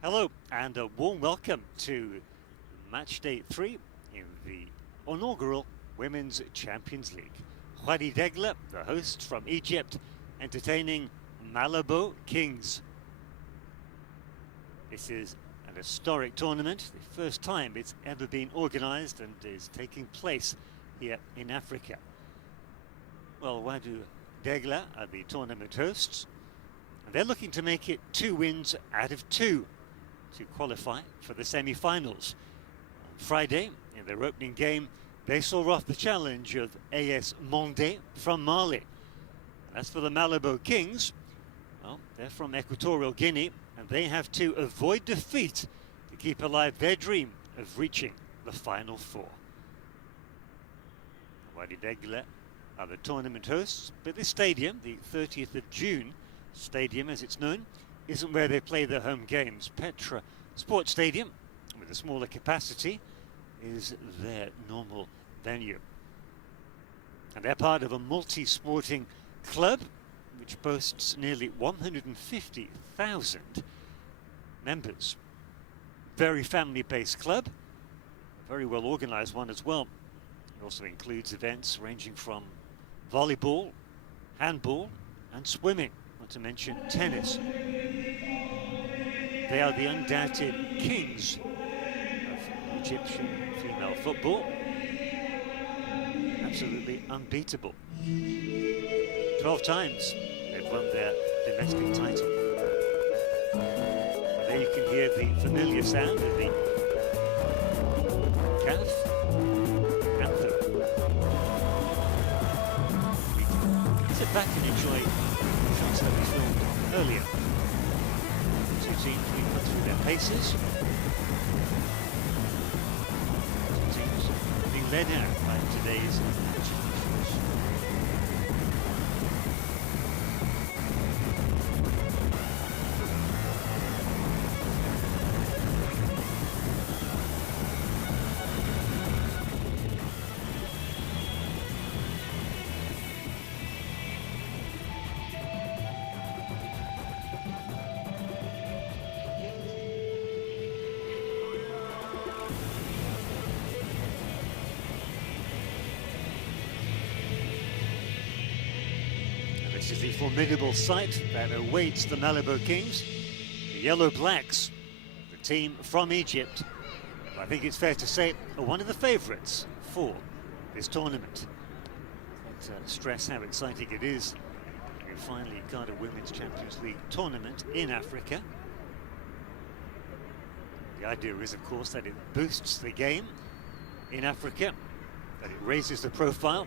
Hello and a warm welcome to match day 3 in the inaugural Women's Champions League. Wadi Degla, the host from Egypt, entertaining Malabo Kings. This is an historic tournament, the first time it's ever been organised and is taking place here in Africa. Well, Wadi Degla are the tournament hosts, and they're looking to make it 2 wins out of 2 to qualify for the semi-finals. On Friday, in their opening game, they saw off the challenge of AS Monde from Mali. As for the Malabo Kings, well, they're from Equatorial Guinea, and they have to avoid defeat to keep alive their dream of reaching the Final Four. Wadi Degla are the tournament hosts, but this stadium, the 30th of June Stadium as it's known, isn't where they play their home games. Petra Sports Stadium, with a smaller capacity, is their normal venue. And they're part of a multi-sporting club which boasts nearly 150,000 members. Very family-based club, a very well organised one as well. It also includes events ranging from volleyball, handball and swimming, not to mention tennis. They are the undoubted kings of Egyptian female football. Absolutely unbeatable. 12 times they've won their domestic title. And there you can hear the familiar sound of the CAF anthem. We can sit back and enjoy the shots that we filmed earlier. Two teams being put through their paces. Two teams being led out by today's match officials. This is the formidable sight that awaits the Malabo Kings, the Yellow Blacks, the team from Egypt. I think it's fair to say one of the favourites for this tournament. But stress how exciting it is. We finally got a Women's Champions League tournament in Africa. The idea is, of course, that it boosts the game in Africa, that it raises the profile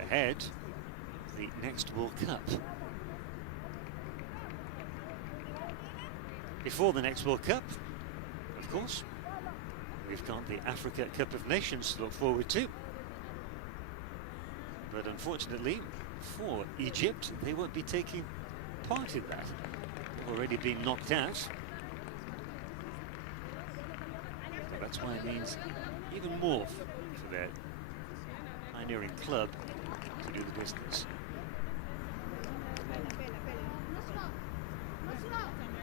ahead the next World Cup. Before the next World Cup, of course, we've got the Africa Cup of Nations to look forward to. But unfortunately for Egypt, they won't be taking part in that. They've already been knocked out. So that's why it means even more for their pioneering club to do the business.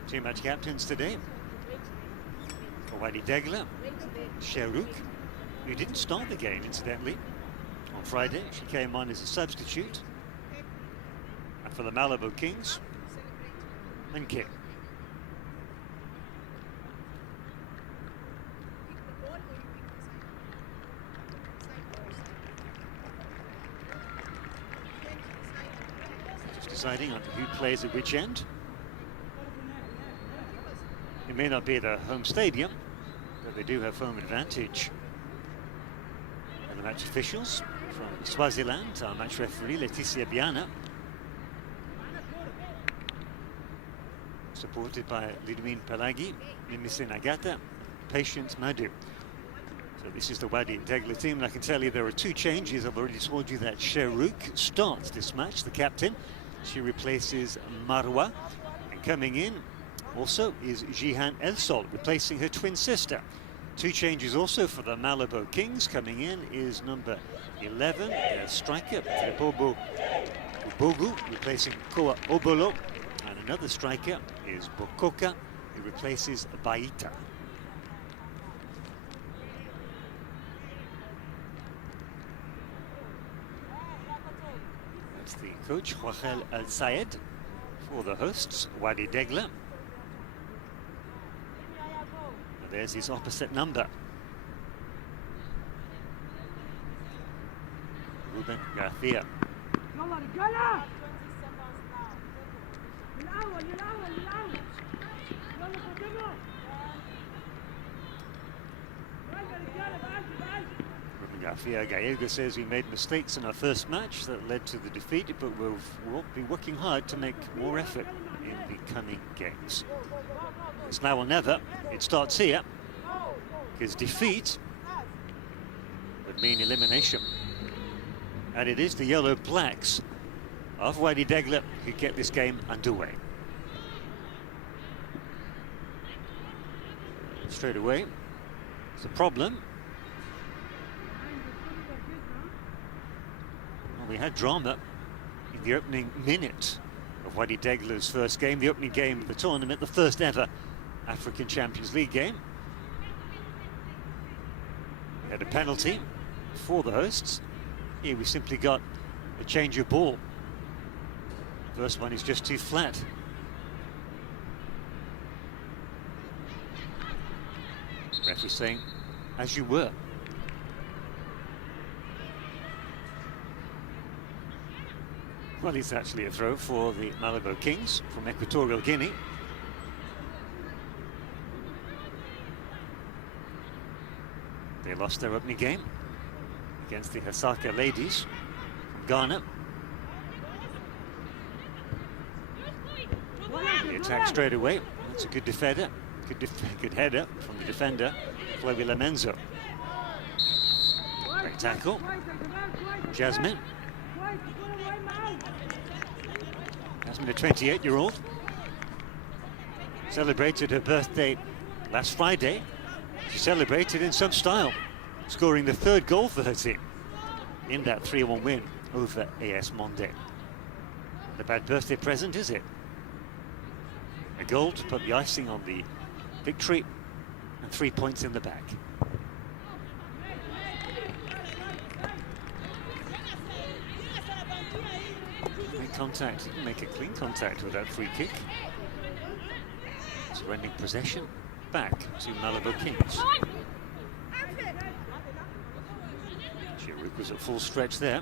Two match captains today. For Wadi Degla, Sherouk, who didn't start the game, incidentally. On Friday, she came on as a substitute. And for the Malabo Kings, Kim. Just deciding on who plays at which end. It may not be their home stadium, but they do have home advantage. And the match officials from Swaziland, our match referee Leticia Biana, supported by Lidwin Palagi, Mimise Nagata, Patience Madu. So this is the Wadi Degla team, and I can tell you there are 2 changes. I've already told you that Sherouk starts this match, the captain. She replaces Marwa, and coming in also is Jihan El Sol, replacing her twin sister. 2 changes also for the Malabo Kings. Coming in is number 11, their striker, Bobo Ubogu, replacing Koa Obolo. And another striker is Bokoka He replaces Baita. That's the coach, Wahel Al-Sayed, for the hosts, Wadi Degla. There's his opposite number. Ruben Garcia. Ruben Garcia Gallego says we made mistakes in our first match that led to the defeat, but we'll be working hard to make more effort in the coming games. It's now or never. It starts here, because defeat would mean elimination. And it is the Yellow Blacks of Wadi Degla who get this game underway. Straight away, it's a problem. Well, we had drama in the opening minute of Wadi Degla's first game, the opening game of the tournament, the first ever African Champions League game. We had a penalty for the hosts. Here we simply got a change of ball. The first one is just too flat. Referee saying, as you were. Well, it's actually a throw for the Malabo Kings from Equatorial Guinea. They lost their opening game against the Hasaka Ladies from Ghana. The attack straight away. That's a good defender. Good header from the defender, Chloe Lamenzo. Great tackle. Jasmine. Jasmine, a 28-year-old. Celebrated her birthday last Friday. She celebrated in some style, scoring the third goal for her team in that 3-1 win over AS Monde. The bad birthday present, is it? A goal to put the icing on the victory and 3 points in the bag. Make contact, didn't make a clean contact with that free kick. Surrendering possession back to Malabo Kings. Giroud was at full stretch there.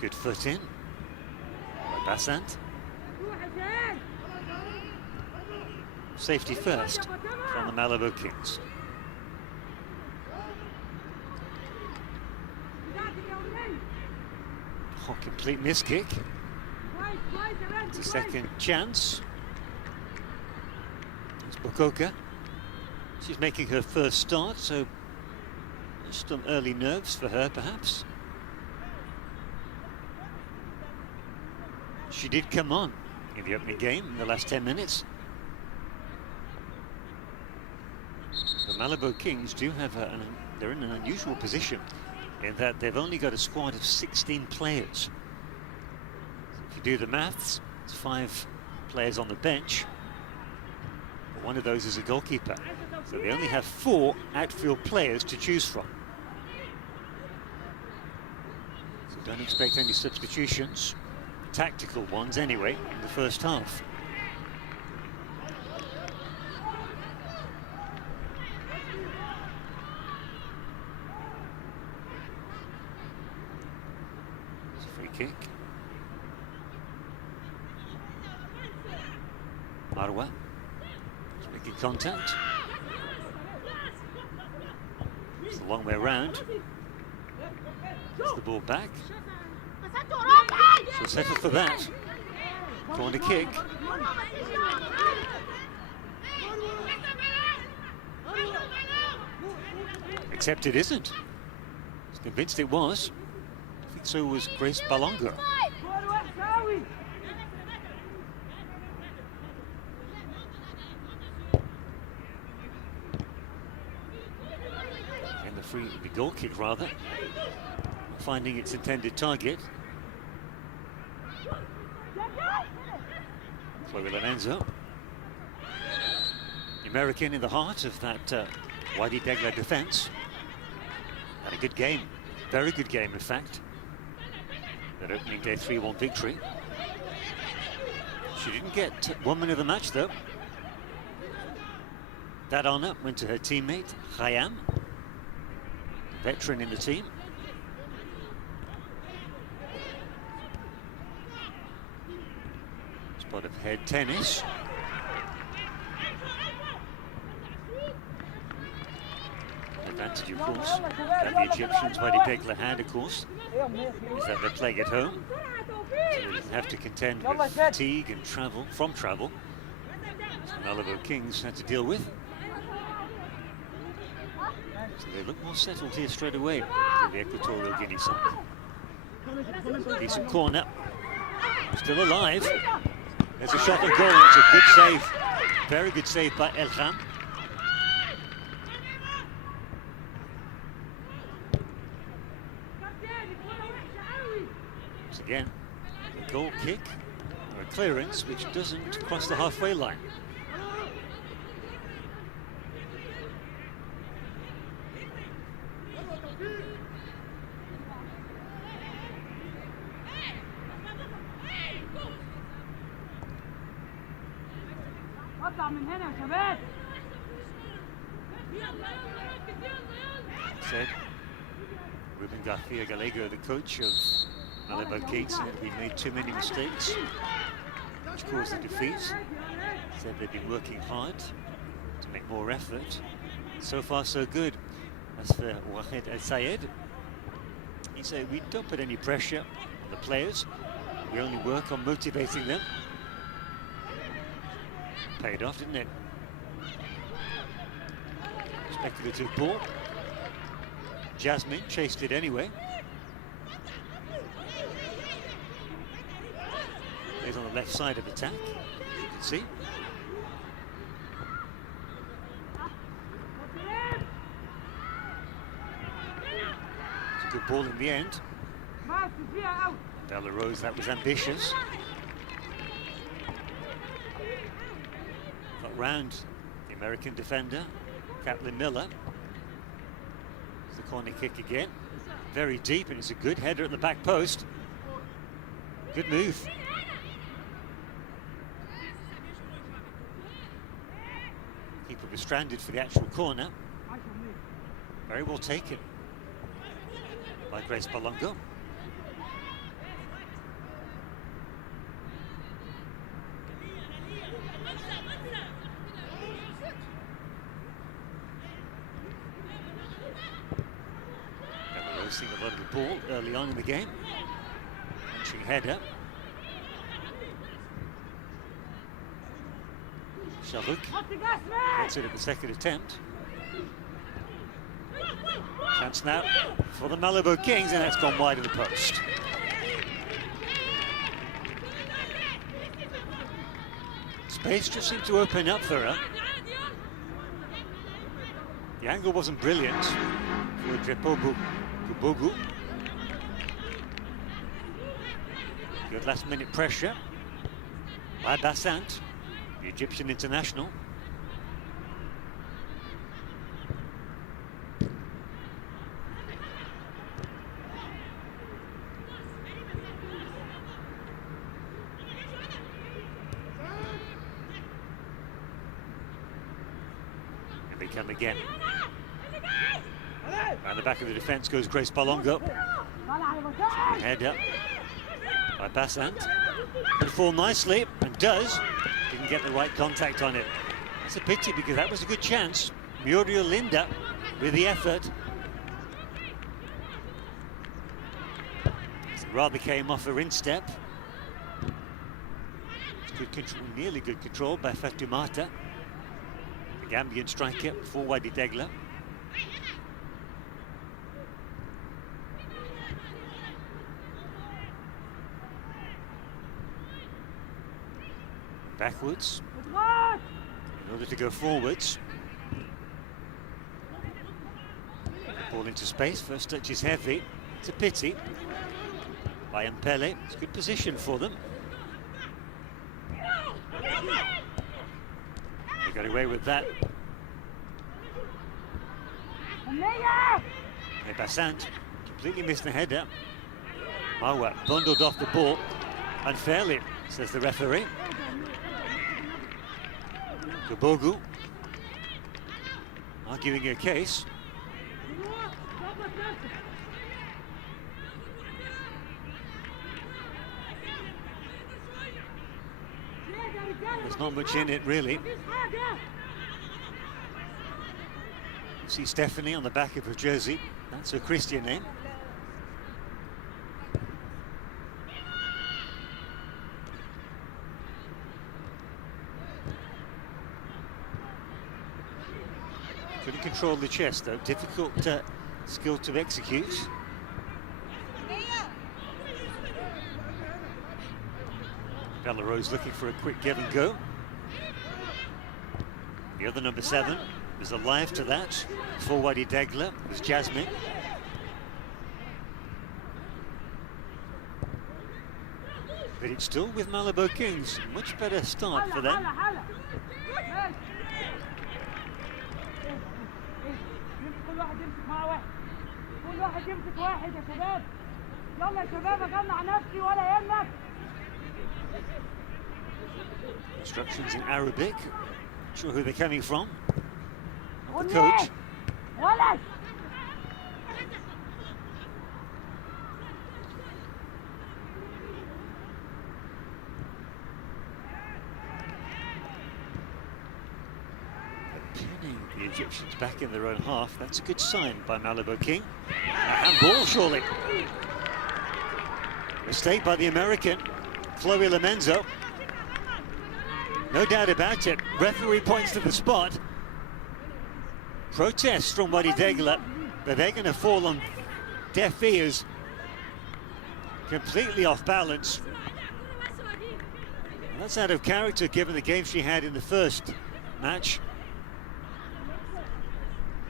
Good foot in by Bassant. Safety first from the Malabo Kings. Oh, complete miss kick. It's a second chance. It's Bokoka. She's making her first start, so some early nerves for her, perhaps. She did come on in the opening game in the last 10 minutes. The Malabo Kings do have they're in an unusual position in that they've only got a squad of 16 players. If you do the maths, it's 5 players on the bench. But one of those is a goalkeeper. So they only have 4 outfield players to choose from. So don't expect any substitutions. Tactical ones anyway in the first half. It's a free kick. Marwa is making contact. It's the long way around. Gets the ball back. She'll settle for that. Corner kick. Except it isn't. I was convinced it was. I think so was Grace Balongo. the goal kick rather, finding its intended target. Chloe Lorenzo, the American in the heart of that Wadi Degla defence. Had a good game, very good game in fact. That opening day 3-1 victory. She didn't get woman of the match though. That honour went to her teammate Khayyam, veteran in the team. Spot of head tennis. Advantage, of course, that the Egyptians, Wadi Degla had, of course, is that they're playing at home. So they have to contend with fatigue and travel, Malabo Kings had to deal with. So they look more settled here straight away to the Equatorial Guinea side. Decent corner, still alive. There's a shot on goal, it's a good save. Very good save by Elham. Once again, a goal kick or a clearance which doesn't cross the halfway line. Said Ruben Garcia Gallego, the coach of Malabo Kings, said we made too many mistakes which caused the defeat. Said they've been working hard to make more effort. So far so good. As for Wahed El Sayed, he said we don't put any pressure on the players, we only work on motivating them. Paid off, didn't it? Speculative ball. Jasmine chased it anyway. Plays on the left side of attack, you can see. It's a good ball in the end. Bella Rose, that was ambitious. Got round the American defender, Kathleen Miller. It's the corner kick again. Very deep, and it's a good header at the back post. Good move. Keeper was stranded for the actual corner. Very well taken by Grace Balongo. Seeing a lot of the ball early on in the game. Punching header. Shavuk gets it at the second attempt. Chance now for the Malabo Kings, and that's gone wide of the post. Space just seemed to open up for her. The angle wasn't brilliant for Drepobu Kubogu. Good last minute pressure by Bassant, the Egyptian international. And they come again. Around the back of the defence goes Grace Balongo. Head up by Bassant. Could fall nicely, and does. Didn't get the right contact on it. That's a pity, because that was a good chance. Muriel Linda with the effort. Rather came off her instep. It's good control, nearly good control by Fatoumata, the Gambian striker for Wadi Degla. Backwards in order to go forwards. Ball into space, first touch is heavy. It's a pity. By Mpele, it's a good position for them. They got away with that. And Bassant completely missed the header. Marwa bundled off the ball unfairly, says the referee. Gabogu arguing a case. There's not much in it, really. You see Stephanie on the back of her jersey. That's her Christian name. Couldn't control the chest, though. Difficult skill to execute. Belarus looking for a quick give and go. The other number 7 was alive to that. For Wadi Degla was Jasmine. But it's still with Malabo Kings. Much better start for them. Instructions in Arabic. Not sure who they're coming from. Not the coach. Pinning the Egyptians back in their own half. That's a good sign by Malabo King. A handball, surely. Mistake by the American, Chloe Lamenzo. No doubt about it. Referee points to the spot. Protests from Wadi Degla, but they're going to fall on deaf ears. Completely off balance. And that's out of character given the game she had in the first match.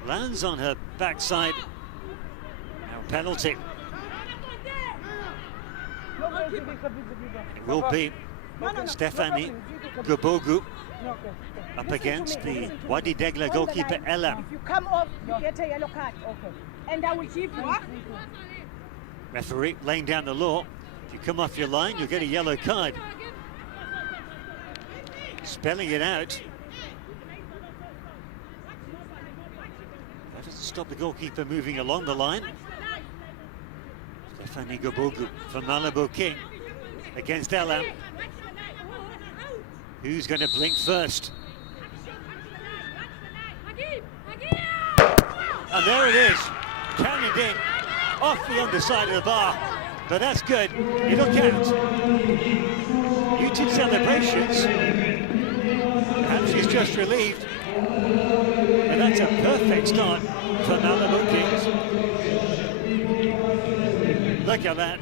Lands on her backside. Now a penalty. It will be Stephanie Gabogu up against the Wadi Degla goalkeeper Ella. If you come off, you get a yellow card. Okay. And I will give you. Referee laying down the law. If you come off your line, you'll get a yellow card. Spelling it out. That doesn't stop the goalkeeper moving along the line. Stephanie Gabogu from Malabo King against Ella. Who's going to blink first? And there it is, cannoned in off the underside of the bar, but that's good, it'll count. YouTube celebrations, and she's just relieved, and that's a perfect start for Malabo Kings. Look at that,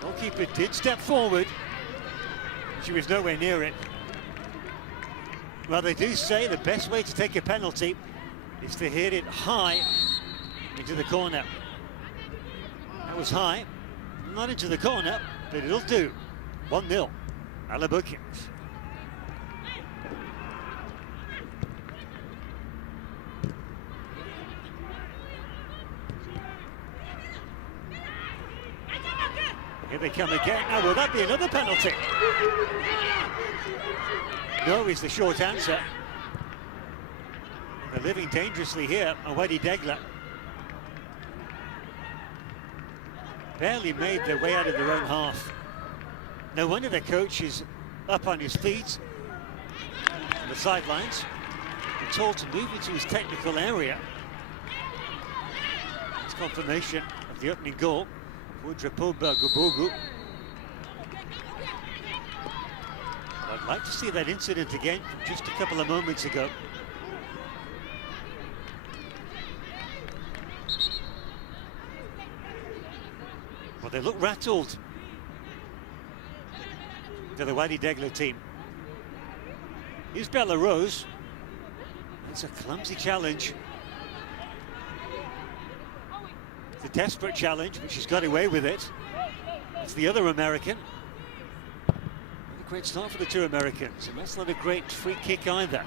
goalkeeper did step forward, she was nowhere near it. Well, they do say the best way to take a penalty is to hit it high into the corner. That was high, not into the corner, but it'll do. 1-0, Malabo Kings. Here they come again. Now, will that be another penalty? No is the short answer. They're living dangerously here on Wadi Degla. Barely made their way out of their own half. No wonder the coach is up on his feet on the sidelines. They're told to move into his technical area. It's confirmation of the opening goal. Udrapoba Gabogu. I'd like to see that incident again from just a couple of moments ago. Well, they look rattled to the Wadi Degla team. Here's Belarus. That's a clumsy challenge. It's a desperate challenge, but she's got away with it. It's the other American. Not a great start for the two Americans, and that's not a great free kick either.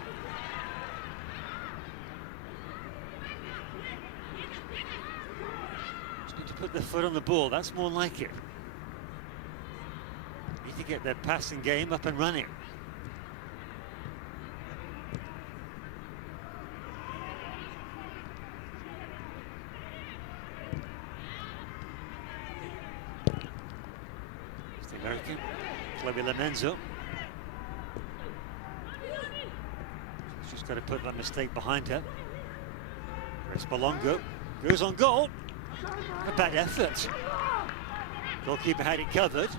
Just need to put their foot on the ball, that's more like it. Need to get their passing game up and running. American, Chloe Lomenzo. She's got to put that mistake behind her. Espalongo goes on goal. A bad effort. Goalkeeper had it covered.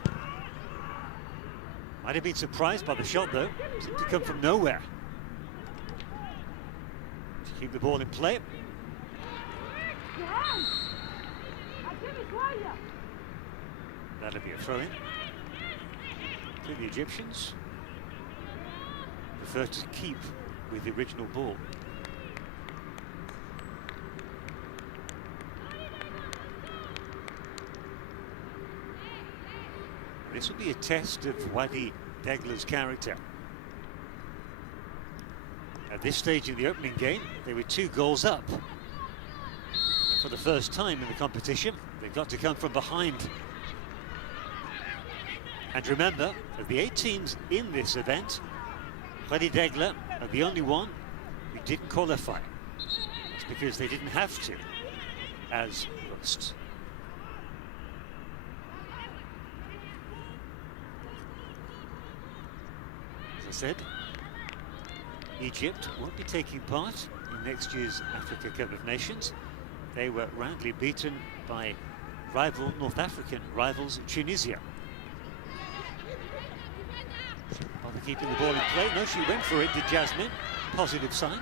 Might have been surprised by the shot though. Seemed to come from nowhere. To keep the ball in play. That'll be a throw-in. The Egyptians prefer to keep with the original ball. This will be a test of Wadi Degla's character. At this stage in the opening game, they were 2 goals up. For the first time in the competition, they've got to come from behind. And remember, of the 8 teams in this event, Wadi Degla are the only one who didn't qualify. It's because they didn't have to, as hosts. As I said, Egypt won't be taking part in next year's Africa Cup of Nations. They were roundly beaten by North African rivals Tunisia. Bother keeping the ball in play. No, she went for it, did Jasmine. Positive sign.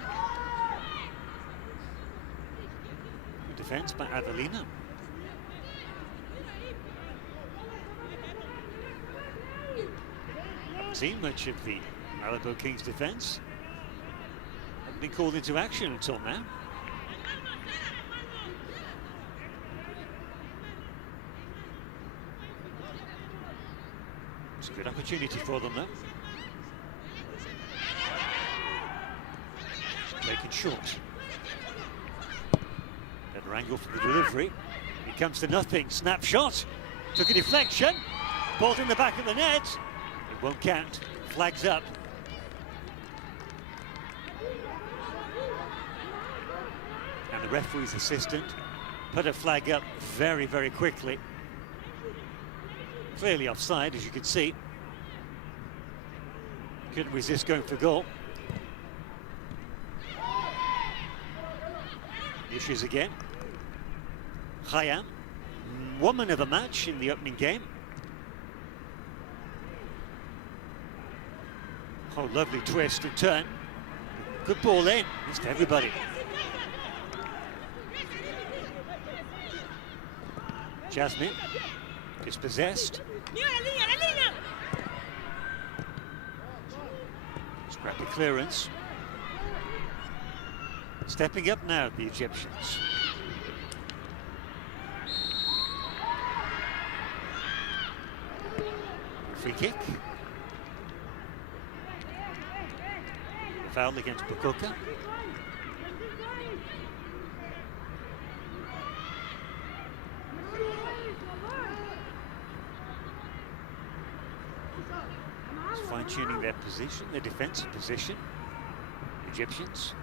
Good defence by Avelina. Haven't seen much of the Malabo Kings defence. Haven't been called into action until now. It's a good opportunity for them, though. Taken short. Better angle for the delivery. It comes to nothing. Snapshot. Took a deflection. Ball's in the back of the net. It won't count. Flags up. And the referee's assistant put a flag up very, very quickly. Clearly offside, as you can see. Couldn't resist going for goal. Issues again. Khayyam, woman of the match in the opening game. Oh, lovely twist and turn. Good ball in. Missed everybody. Jasmine dispossessed. Scrappy clearance. Stepping up now, the Egyptians. Free kick. Foul against Bukoka. Fine-tuning their position, their defensive position. Egyptians.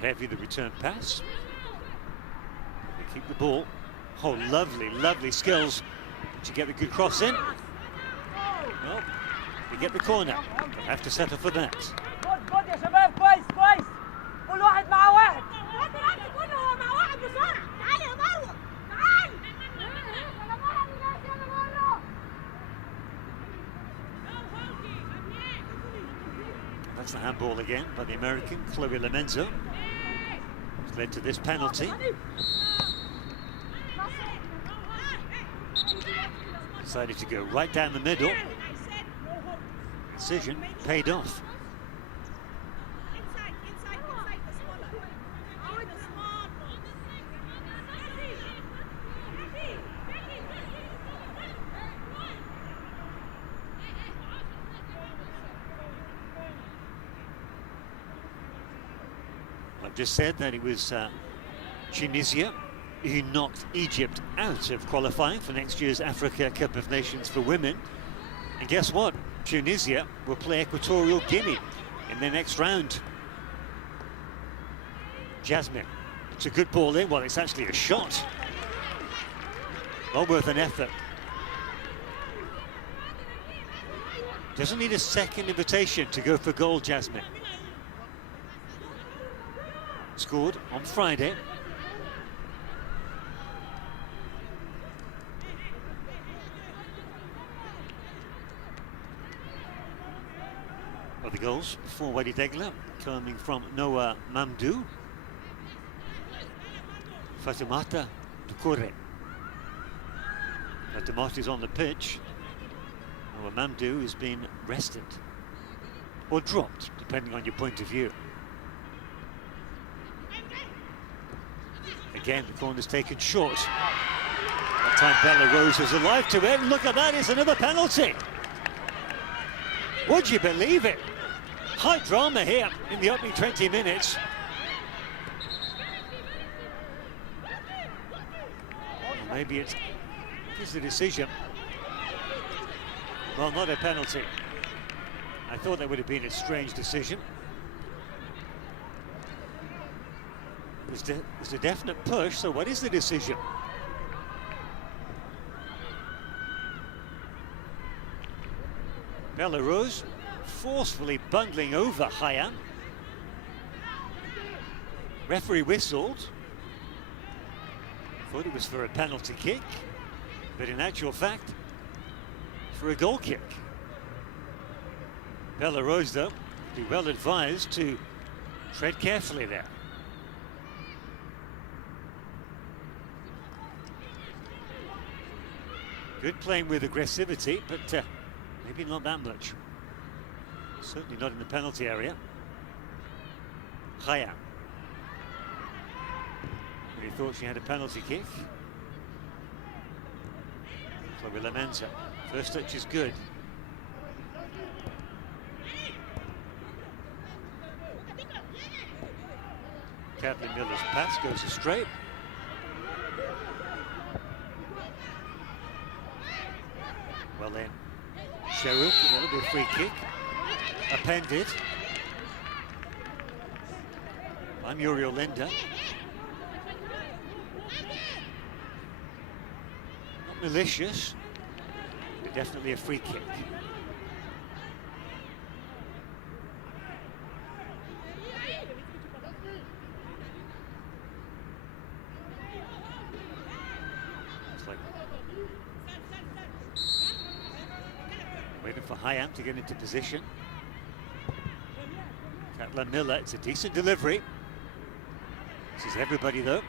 Heavy the return pass. They keep the ball. Oh, lovely, lovely skills to get the good cross in. Well, they get the corner. They'll have to settle for that. جود يا شباب كويس كويس. كل واحد مع واحد. That's the handball again by the American, Chloe Lomenzo. It's led to this penalty. Decided to go right down the middle. Decision paid off. I've just said that it was Tunisia who knocked Egypt out of qualifying for next year's Africa Cup of Nations for women. And guess what? Tunisia will play Equatorial Guinea in the next round. Jasmine, it's a good ball in. Well, it's actually a shot. Well worth an effort. Doesn't need a second invitation to go for goal, Jasmine. Scored on Friday. Well, the goals for Wadi Degla coming from Noah Mamdou, Fatimata Dukure. Fatimata is on the pitch. Noah Mamdou has been rested or dropped, depending on your point of view. Again, the corner's taken short. That time Bella Rose was alive to it. Look at that, it's another penalty. Would you believe it? High drama here in the opening 20 minutes. Well, maybe it's a decision. Well, not a penalty. I thought that would have been a strange decision. There's a definite push, so what is the decision? Bella Rose forcefully bundling over Hayam. Referee whistled. Thought it was for a penalty kick, but in actual fact, for a goal kick. Bella Rose, though, be well advised to tread carefully there. Good playing with aggressivity, but maybe not that much. Certainly not in the penalty area. Khaya. He thought she had a penalty kick. Chloe Lamenza. First touch is good. Kathleen Miller's pass goes astray. Well then, Sheruk, a little bit free kick. Appended. I'm Muriel Linda. Not malicious, but definitely a free kick. Waiting for Hayam to get into position. Katla Miller, it's a decent delivery. This is everybody though.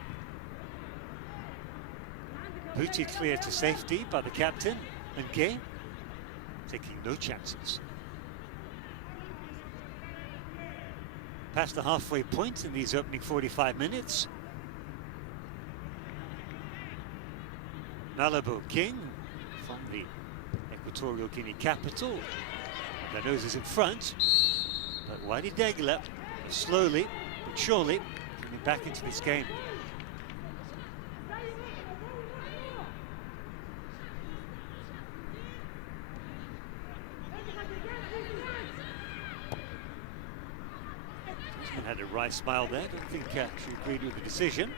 Booted clear to safety by the captain, and Gay taking no chances. Past the halfway point in these opening 45 minutes. Malabo King from the Equatorial Guinea capital. Their noses in front, but Wadi Degla slowly but surely coming back into this game. Usman had a wry smile there. Don't think she agreed with the decision.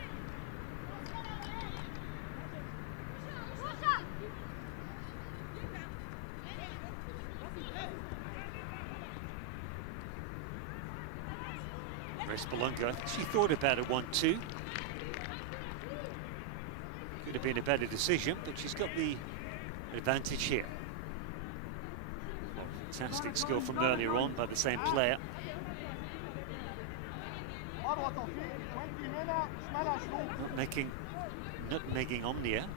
Spelunga, she thought about a 1-2. Could have been a better decision, but she's got the advantage here. Well, fantastic skill from earlier on by the same player. Nutmegging Omnia.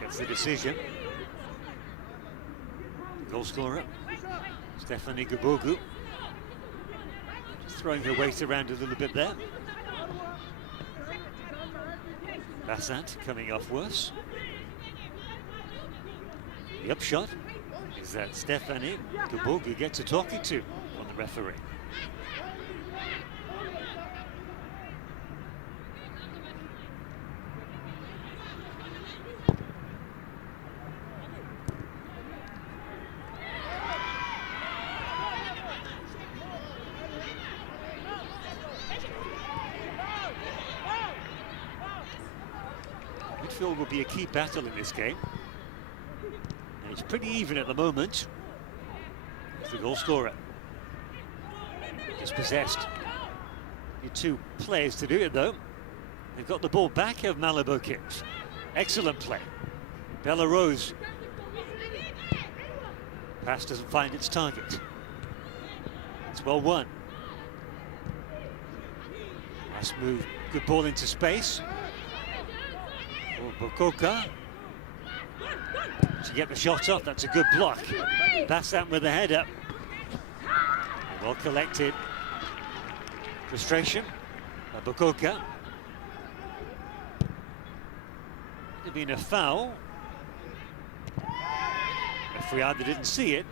Gets the decision. Goal scorer, Stephanie Gabogu. throwing her weight around a little bit there. Bassat coming off worse. The upshot is that Stephanie Kubogu gets a talking to on the referee. Midfield will be a key battle in this game. And it's pretty even at the moment. It's the goal scorer. Dispossessed. Need two players to do it though. They've got the ball back of Malabo kicks. Excellent play. Bella Rose. Pass doesn't find its target. It's well won. Nice move. Good ball into space. Bokoka to get the shot off. That's a good block. Bassat with the header. Well collected. Frustration by Bokoka. There'd been a foul. Referee either didn't see it,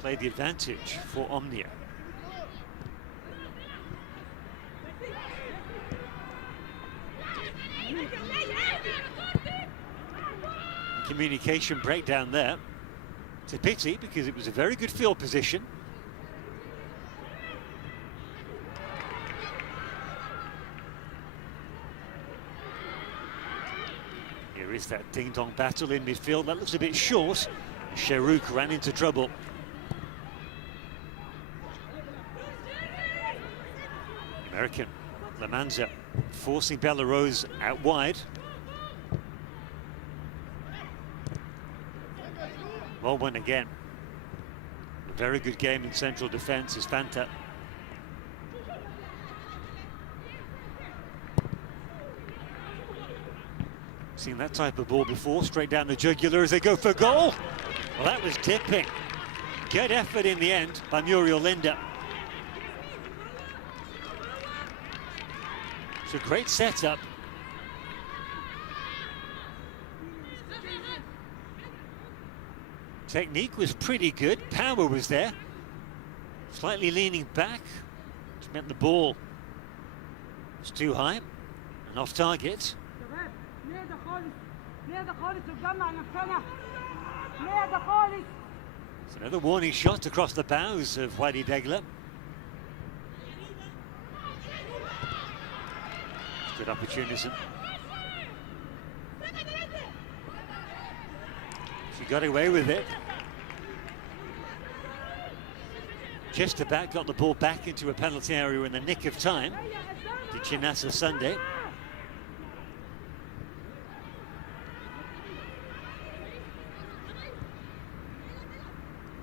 played the advantage for Omnia. Communication breakdown there. It's a pity because it was a very good field position. Here is that ding-dong battle in midfield. That looks a bit short. Sherouk ran into trouble. American Lamanza forcing Bella Rose out wide. Well won again. A very good game in central defence is Fanta. Seen that type of ball before, straight down the jugular as they go for goal. Well, that was tipping. Good effort in the end by Muriel Linda. It's a great setup. Technique was pretty good, power was there. Slightly leaning back, which meant the ball was too high and off target. It's another warning shot across the bows of Wadi Degla. Good opportunism. She got away with it. Just about got the ball back into a penalty area in the nick of time. Did Chinasa Sunday.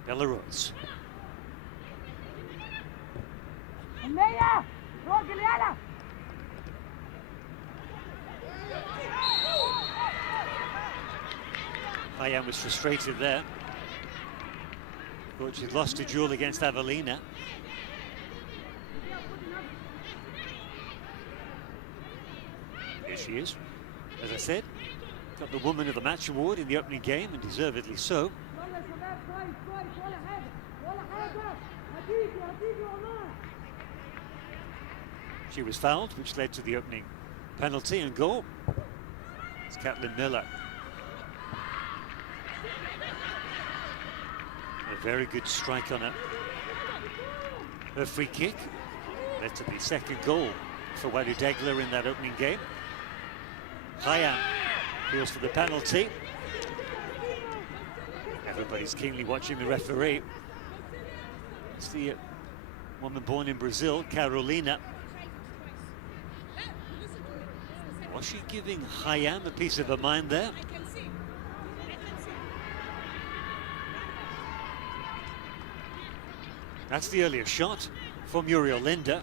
Belarus. Hayam was frustrated there. Thought she'd lost a duel against Avelina. Here she is. As I said, got the Woman of the Match award in the opening game, and deservedly so. She was fouled, which led to the opening penalty and goal. It's Caitlin Miller. A very good strike on her free kick. Led to the second goal for Wadi Degla in that opening game. Hayam goes for the penalty. Everybody's keenly watching the referee. It's the woman born in Brazil, Carolina. Was she giving Hayam a piece of her mind there? That's the earlier shot for Muriel Linda.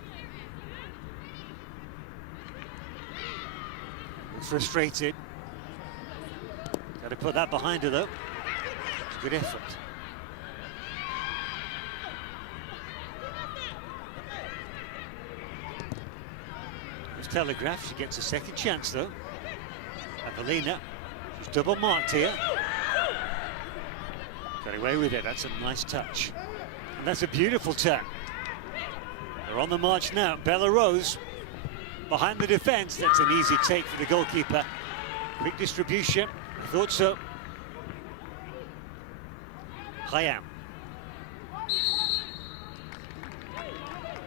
Frustrated. Got to put that behind her though. It's a good effort. was telegraphed. She gets a second chance though. Avelina, she's double marked here. Got away with it. That's a nice touch. And that's a beautiful turn. They're on the march now. Bella Rose behind the defence. That's an easy take for the goalkeeper. Quick distribution. I thought so. Hayam.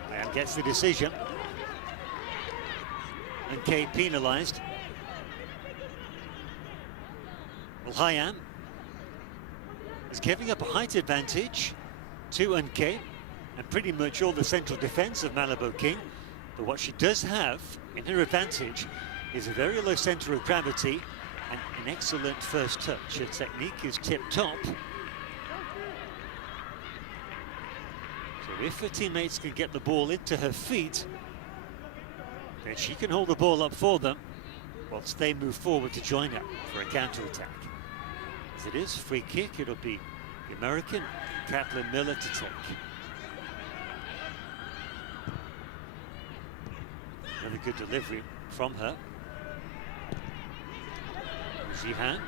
Hayam gets the decision. And Kay penalised. Well, Hayam is giving up a height advantage to Unke and pretty much all the central defence of Malabo King. But what she does have in her advantage is a very low centre of gravity and an excellent first touch. Her technique is tip-top. So if her teammates can get the ball into her feet, then she can hold the ball up for them whilst they move forward to join her for a counter-attack. As it is, free kick, it'll be the American Kathleen Miller to take. Another good delivery from her. Jihan.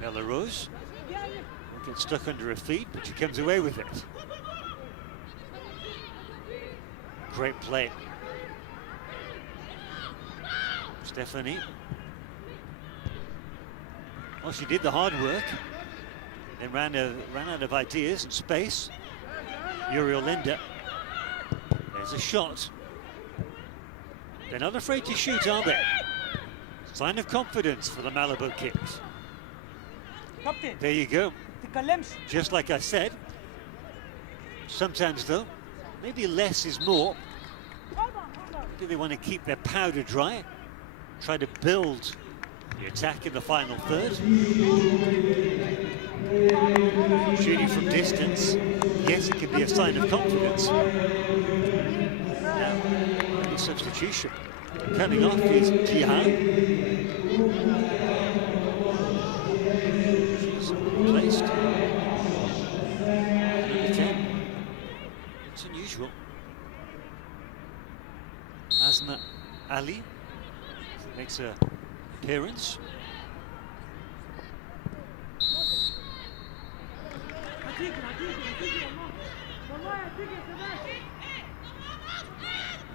Bella Rose. Won't get stuck under her feet, but she comes away with it. Great play. Stephanie. Well, she did the hard work, then ran out of ideas and space. Uriel Linda. There's a shot. They're not afraid to shoot, are they? Sign of confidence for the Malabo Kings. There you go. Just like I said, sometimes though, maybe less is more. Maybe they want to keep their powder dry, try to build the attack in the final third. Shooting from distance, yes, it can be a sign of confidence. Now, any substitution coming off is Jihan. She's placed. Number 10. It's unusual. Asma Ali makes her appearance.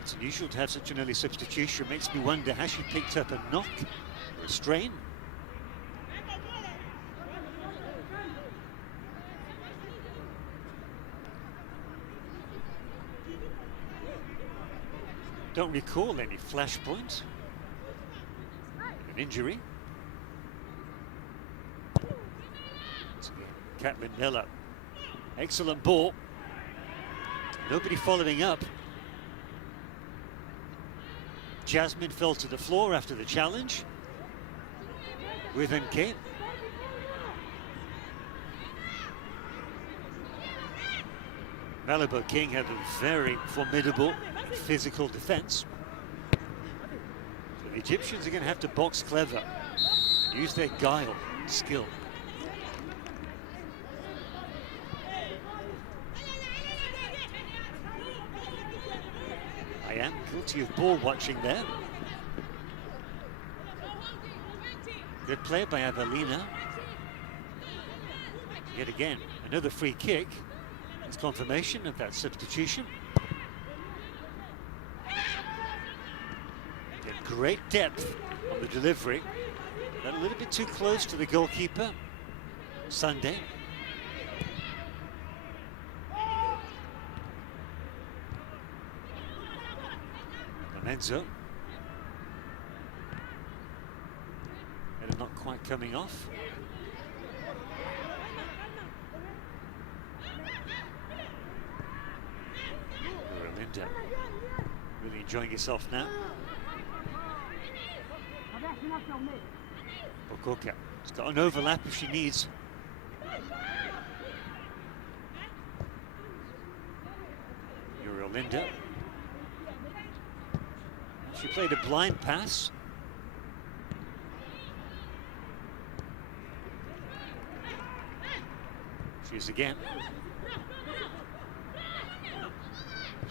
It's unusual to have such an early substitution. Makes me wonder, has she picked up a knock or a strain? Don't recall any flashpoint. An injury. Kathleen Miller. Excellent ball. Nobody following up. Jasmine fell to the floor after the challenge with Nkane. Malabo King have a very formidable physical defense. So the Egyptians are going to have to box clever, use their guile and skill. I am guilty of ball watching there. Good play by Avelina. Yet again, another free kick. It's confirmation of that substitution. Get great depth on the delivery. Got a little bit too close to the goalkeeper, Sunday. Lorenzo. And not quite coming off. Linda really enjoying yourself now. Okoka. She's got an overlap if she needs. Uriel Linda. She played a blind pass. She's again.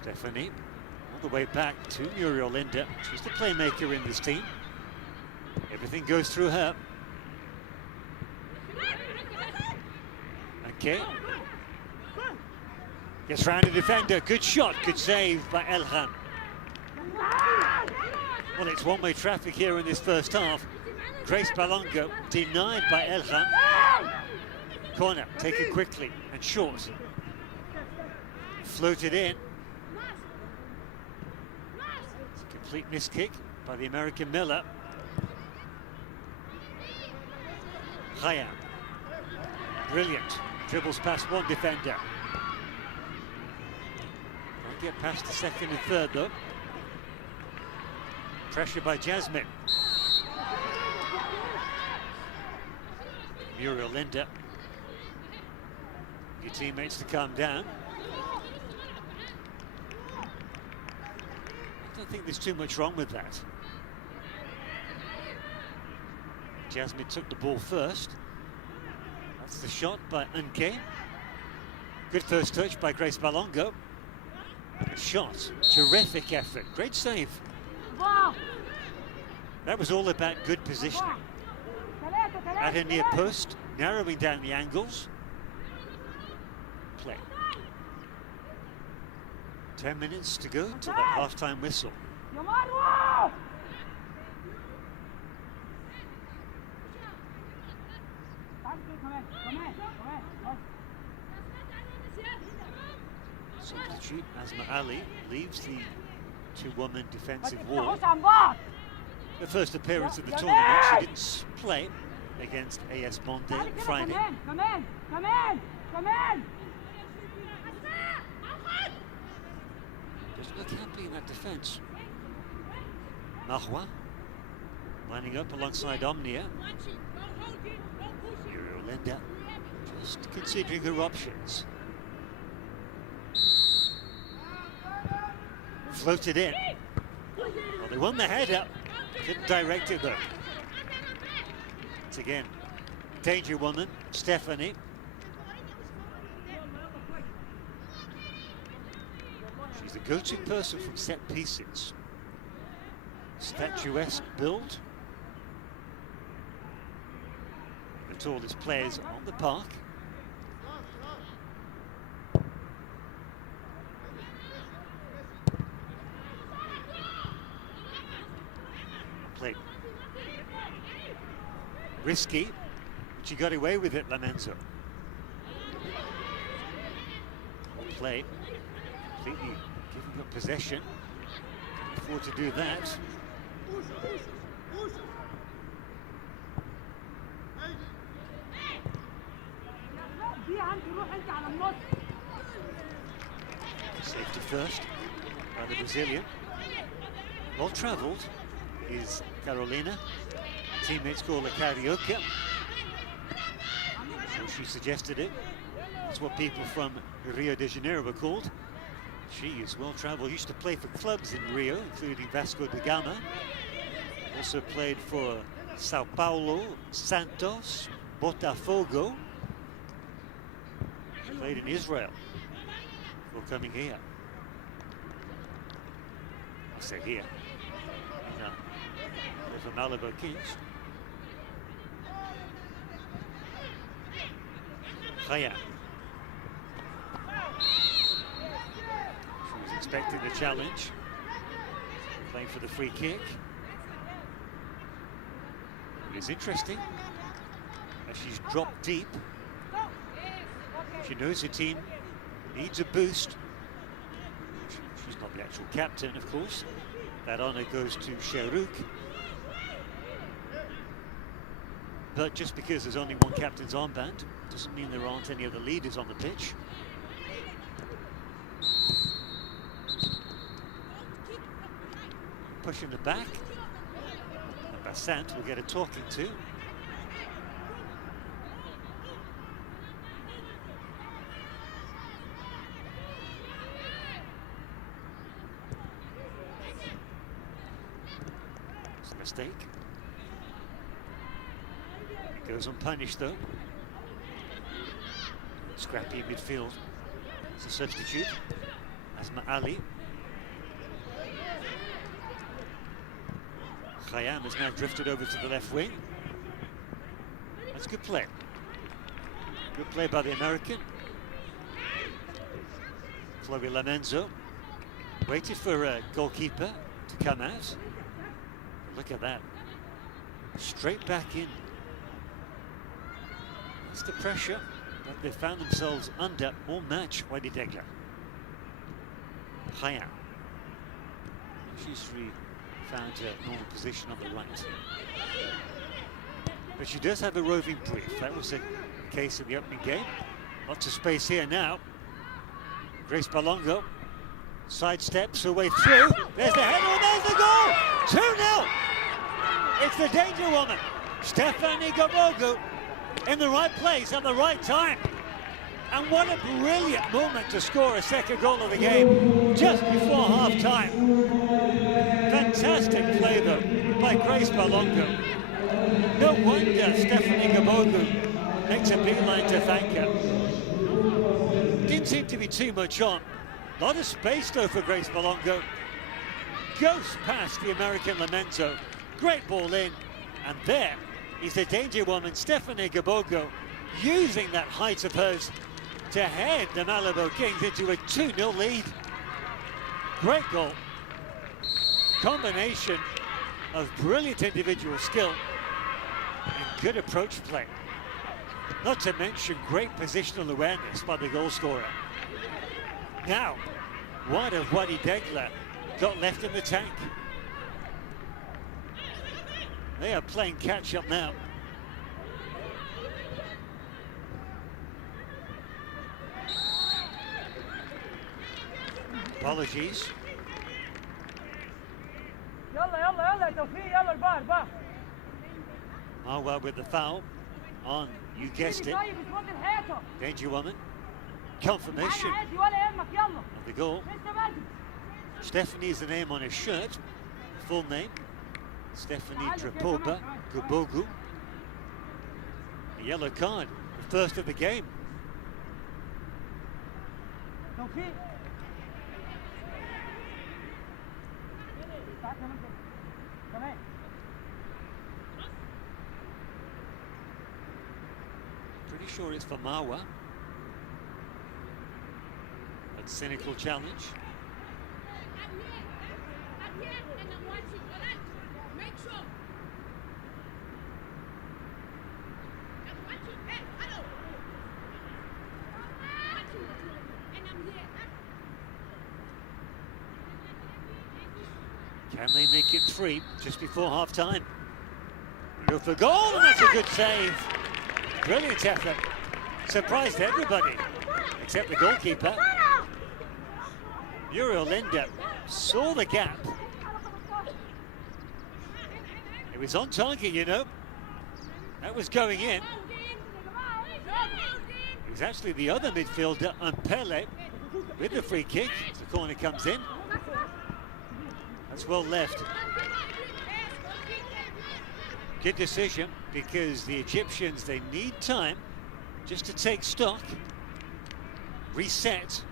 Stephanie. the way back to Muriel Linda. She's the playmaker in this team. Everything goes through her. Okay. Gets round the defender. Good shot, good save by Elham. Well, it's one-way traffic here in this first half. Grace Balongo denied by Elham. Corner taken quickly and short. Floated in. It's a complete miss kick by the American Miller. Khaya. Brilliant. Dribbles past one defender. Can't get past the second and third though. Pressure by Jasmine. Muriel Linda. Your teammates to calm down. I don't think there's too much wrong with that. Jasmine took the ball first. That's the shot by Unke. Good first touch by Grace Balongo. A shot. Terrific effort. Great save. That was all about good positioning. At her near post, narrowing down the angles. Play. 10 minutes to go to that half-time whistle. Substitute Asma Ali leaves the two-woman defensive wall. The first appearance of the tournament, she didn't play against AS Bonde Friday. Come in! Doesn't look happy in that defense. Marwa lining up alongside Omnia. Muriel Linda just considering her options. Floated in. Well, they won the header. Couldn't direct it though. It's again danger woman, Stephanie. She's the go-to person from set pieces. Statuesque build. The tallest players on the park. Played risky, but she got away with it, Lamenzo. Play, completely giving up possession. Can't afford to do that. Safety first by the Brazilian. Well travelled is Carolina. Teammates call her Carioca. So she suggested it. That's what people from Rio de Janeiro were called. She is well travelled, used to play for clubs in Rio, including Vasco da Gama. Also played for Sao Paulo, Santos, Botafogo. Played in Israel before coming here. I say here. No. Play for Malabo Kings. Khaya. She was expecting the challenge. Playing for the free kick. It is interesting as she's dropped deep. She knows her team needs a boost. She's not the actual captain, of course. That honour goes to Sherouk. But just because there's only one captain's armband doesn't mean there aren't any other leaders on the pitch. Pushing the back. And Bassant will get a talking to. It's a mistake. It goes unpunished though. Scrappy midfield. It's a substitute. Asma Ali. Khayyam has now drifted over to the left wing. That's good play. Good play by the American. Chloe Lamenzo waited for a goalkeeper to come out. Look at that. Straight back in. That's the pressure that they found themselves under all match, Wadi Degla. Khayyam. She's found her normal position on the right. But she does have a roving brief. That was the case in the opening game. Lots of space here now. Grace Balongo sidesteps her way through. There's the header and there's the goal! 2-0! It's the danger woman, Stephanie Gabogu, in the right place at the right time. And what a brilliant moment to score a second goal of the game just before half-time. Fantastic play, though, by Grace Balongo. No wonder Stephanie Gabogu makes a beeline to thank her. Didn't seem to be too much on. A lot of space, though, for Grace Balongo. Goes past the American Lamento. Great ball in. And there is the danger woman, Stephanie Gabogo, using that height of hers to head the Malabo Kings into a 2-0 lead. Great goal. Combination of brilliant individual skill and good approach play. Not to mention great positional awareness by the goal scorer. Now, what have Wadi Degla got left in the tank? They are playing catch up now. Apologies. Marwa with the foul on, you guessed it, danger woman. Confirmation of the goal. Stephanie is the name on his shirt, full name. Stephanie Drapoba Gabogu. A yellow card, the first of the game. Pretty sure it's for Marwa. That cynical challenge. Can they make it 3 just before half-time? Go for goal, and that's a good save. Brilliant effort. Surprised everybody, except the goalkeeper. Muriel Linda saw the gap. It was on target, you know. That was going in. It was actually the other midfielder, Pele, with the free kick. The corner comes in. That's well left. Good decision, because the Egyptians, they need time just to take stock, reset.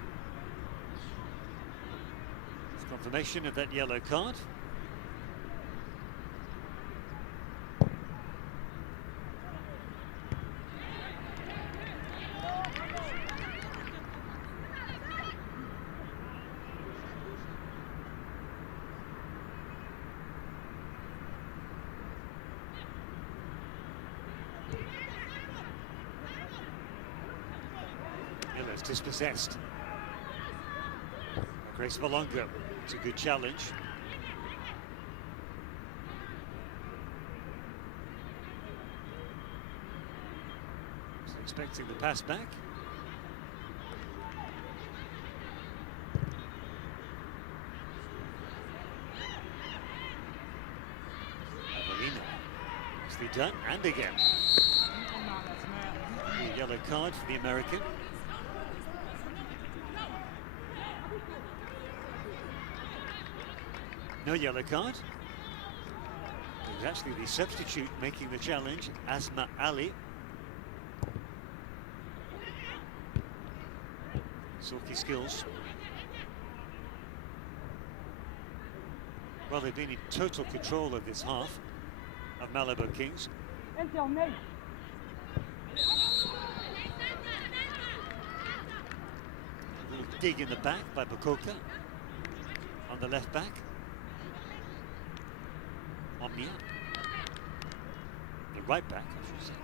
Confirmation of that yellow card. Miller's dispossessed. Grace Balongo. It's a good challenge. So expecting the pass back. Avelino. Nicely done, and again. The yellow card for the American. No yellow card. It was actually the substitute making the challenge, Asma Ali. Silky skills. Well, they've been in total control of this half of Malabo Kings. And your name. A little dig in the back by Bukoka on the left back. Omnia, the right back, I should say.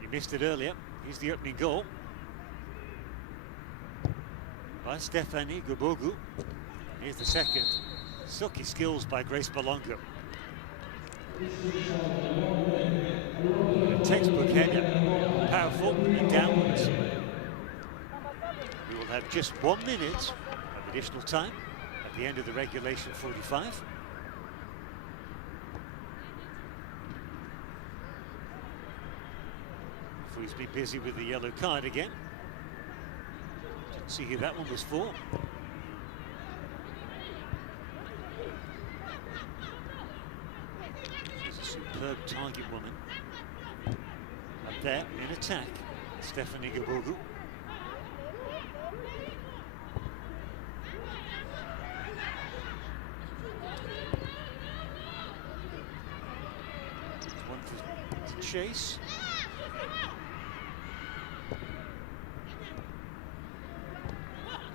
He missed it earlier. Here's the opening goal by Stephanie Gobogu. Here's the second. Silky skills by Grace Balongo. A textbook header, powerful and downwards. We will have just 1 minute of additional time at the end of the regulation 45. He's been busy with the yellow card again. Didn't see who that one was for. She's a superb target woman. Up there in attack, Stephanie Gobogu. One for chase.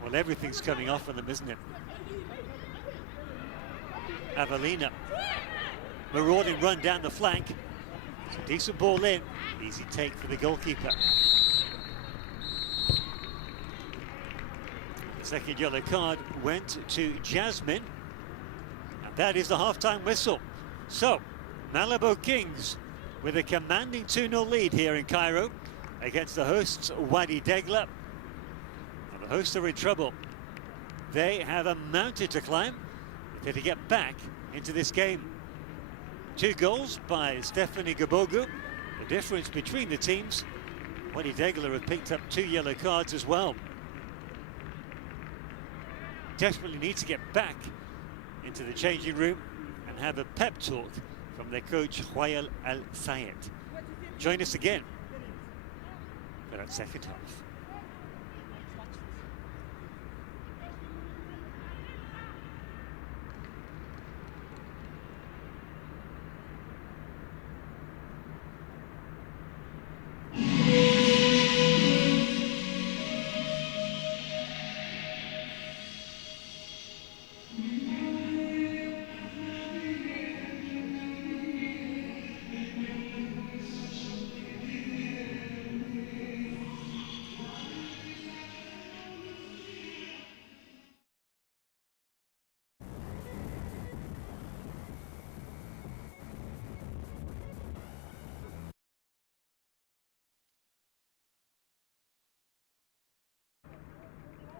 Well, everything's coming off on them, isn't it? Avelina. Marauding run down the flank. It's a decent ball in. Easy take for the goalkeeper. The second yellow card went to Jasmine. And that is the half-time whistle. So, Malabo Kings with a commanding 2-0 lead here in Cairo against the hosts Wadi Degla. The hosts are in trouble. They have a mountain to climb if they're to get back into this game. 2 goals by Stephanie Gobogu. The difference between the teams, Wadi Degla have picked up 2 yellow cards as well. Desperately need to get back into the changing room and have a pep talk from their coach Wael Al Sayed. Join us again for that second half.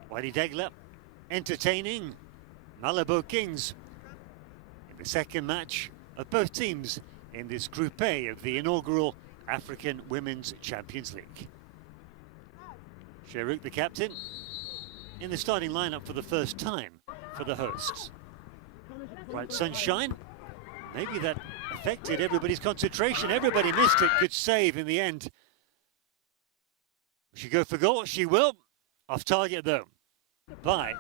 Wadi Degla entertaining Malabo Kings in the second match of both teams in this Group A of the inaugural African Women's Champions League. Sherouk, the captain, in the starting lineup for the first time for the hosts. Bright sunshine, maybe that affected everybody's concentration. Everybody missed it. Good save in the end. Will she go for goal? She will. Off target though by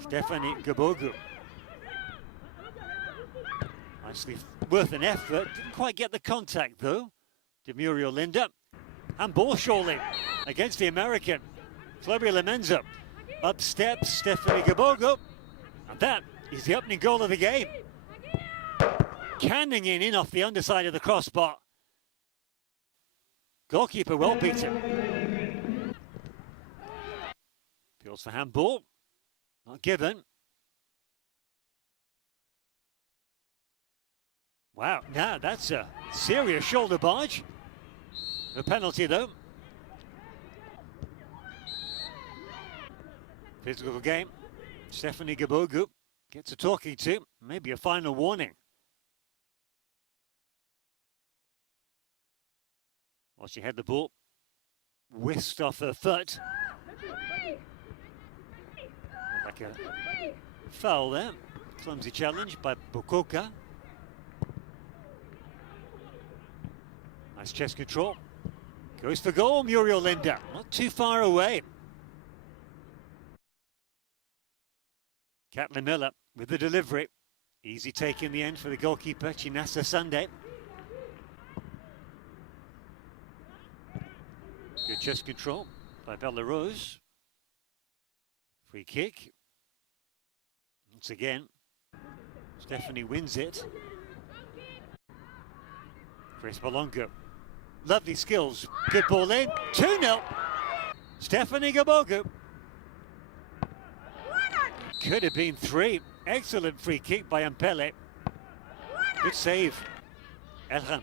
Stephanie Gobogu. Nicely worth an effort. Didn't quite get the contact though. Muriel Linda. And ball surely against the American. Flavia Lemenza. Up steps Stephanie Gobogu. And that is the opening goal of the game. Canning in off the underside of the crossbar. Goalkeeper well beaten. Feels for handball. Not given. Wow, now that's a serious shoulder barge. No penalty though. Physical game. Stephanie Gobogu gets a talking to. Maybe a final warning. Well, she had the ball whisked off her foot. Like a foul there. Clumsy challenge by Bukoka. Nice chest control. Goes for goal, Muriel Linda. Not too far away. Catlin Miller with the delivery. Easy take in the end for the goalkeeper, Chinasa Sunday. Good chest control by Bella Rose. Free kick. Once again, Stephanie wins it. Chris Bolongo. Lovely skills. Good ball in. 2-0. Stephanie Gabogu. Could have been 3. Excellent free kick by Ampele. Good save. Elham.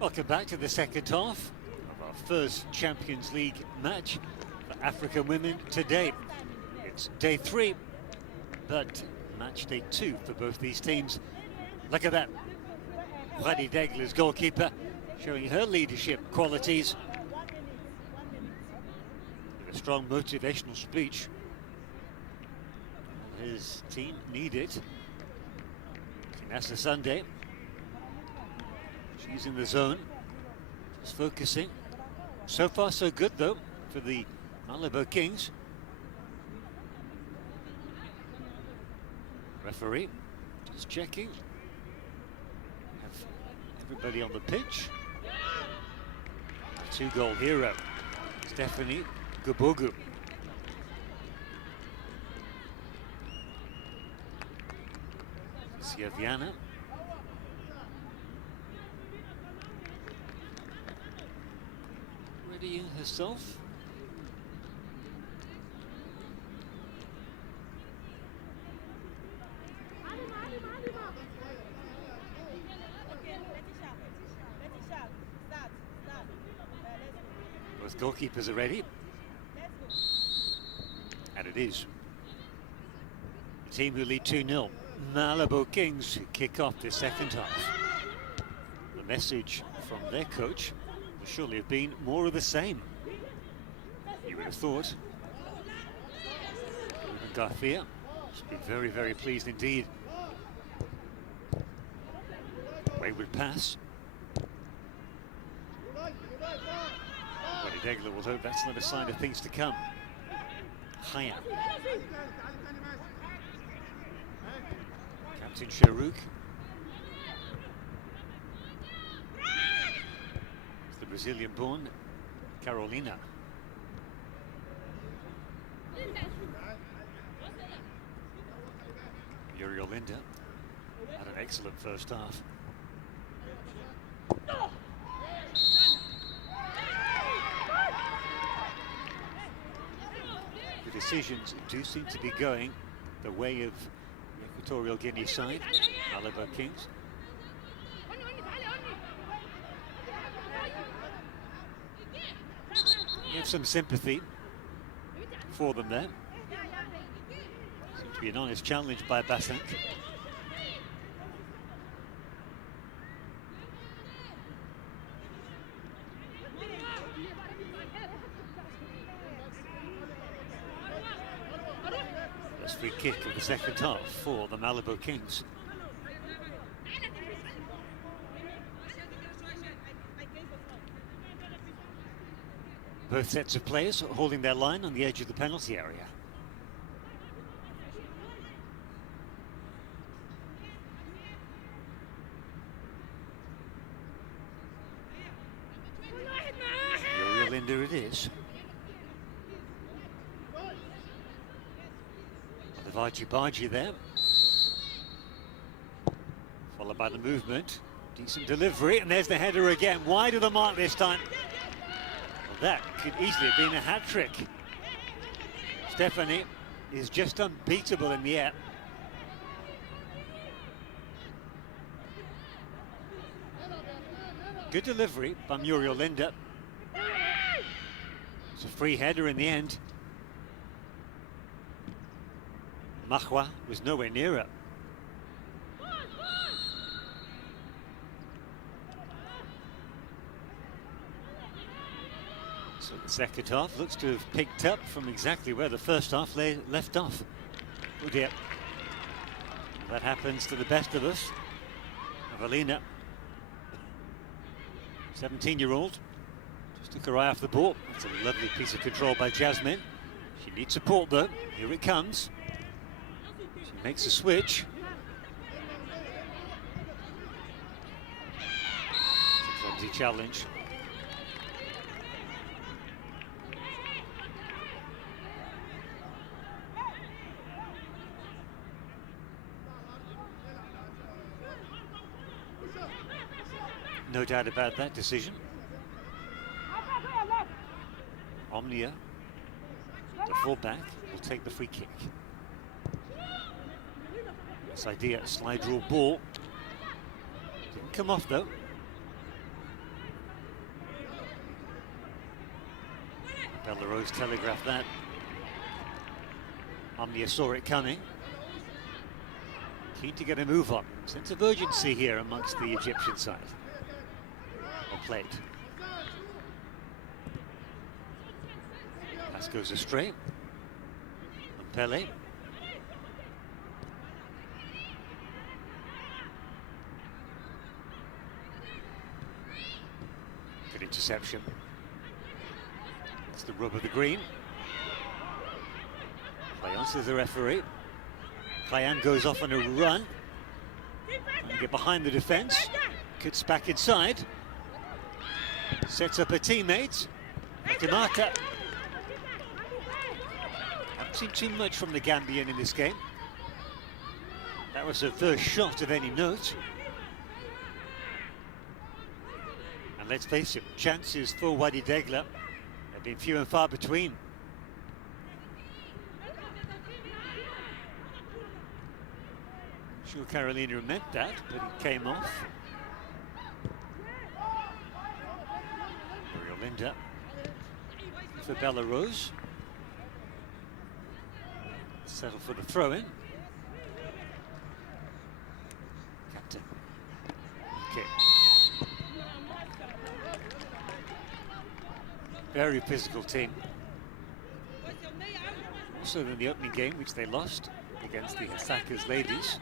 Welcome back to the second half of our first Champions League match for African women today. It's day 3, but match day 2 for both these teams. Look at that. Wadi Degla's goalkeeper showing her leadership qualities with a strong motivational speech. His team need it. Kinasa Sunday. She's in the zone, just focusing. So far so good though for the Malabo Kings. Referee just checking. Have everybody on the pitch. The 2-goal hero, Stephanie Gubogu. Viana. Readying herself. Both goalkeepers are ready. And it is. The team who lead 2-0. Malabo Kings kick off the second half. The message from their coach will surely have been more of the same. You would have thought. Ruben Garcia should be very, very pleased indeed. Wayward pass. Wadi Degla will hope that's not a sign of things to come. Haya. Captain Sharouk. It's the Brazilian-born Carolina. Muriel Linda had an excellent first half. The decisions do seem to be going the way of the Equatorial Guinea side, Malabo Kings. You have some sympathy for them there. Seems to be an honest challenge by Bassank. First free kick of the second half for the Malabo Kings. Both sets of players holding their line on the edge of the penalty area. Muriel Linda it is. The Vaji there. Followed by the movement. Decent delivery, and there's the header again. Wide of the mark this time. That could easily have been a hat-trick. Stephanie is just unbeatable in the air. Good delivery by Muriel Linda. It's a free header in the end. Mahwa was nowhere near it. So the second half looks to have picked up from exactly where the first half left off. Oh dear. That happens to the best of us. Evelina, 17-year-old, just took her eye off the ball. That's a lovely piece of control by Jasmine. She needs support though. Here it comes. She makes a switch. It's a clumsy challenge. No doubt about that decision. Omnia, the fullback, will take the free kick. This idea, slide rule ball. Didn't come off though. Belarus telegraphed that. Omnia saw it coming. Keen to get a move on. Sense of urgency here amongst the Egyptian side. Well played. Pass goes astray. And Pele. Good interception. It's the rub of the green. Play on, says the referee. Kayan goes off on a run. Trying to get behind the defence. Cuts back inside. Sets up her teammates. Fatimata. Haven't seen too much from the Gambian in this game. That was her first shot of any note. And let's face it, chances for Wadi Degla have been few and far between. Sure Carolina meant that, but it came off. Linda for Belarus. Settle for the throw-in. Captain. Okay. Very physical team. Also in the opening game, which they lost against the Hasaka's ladies.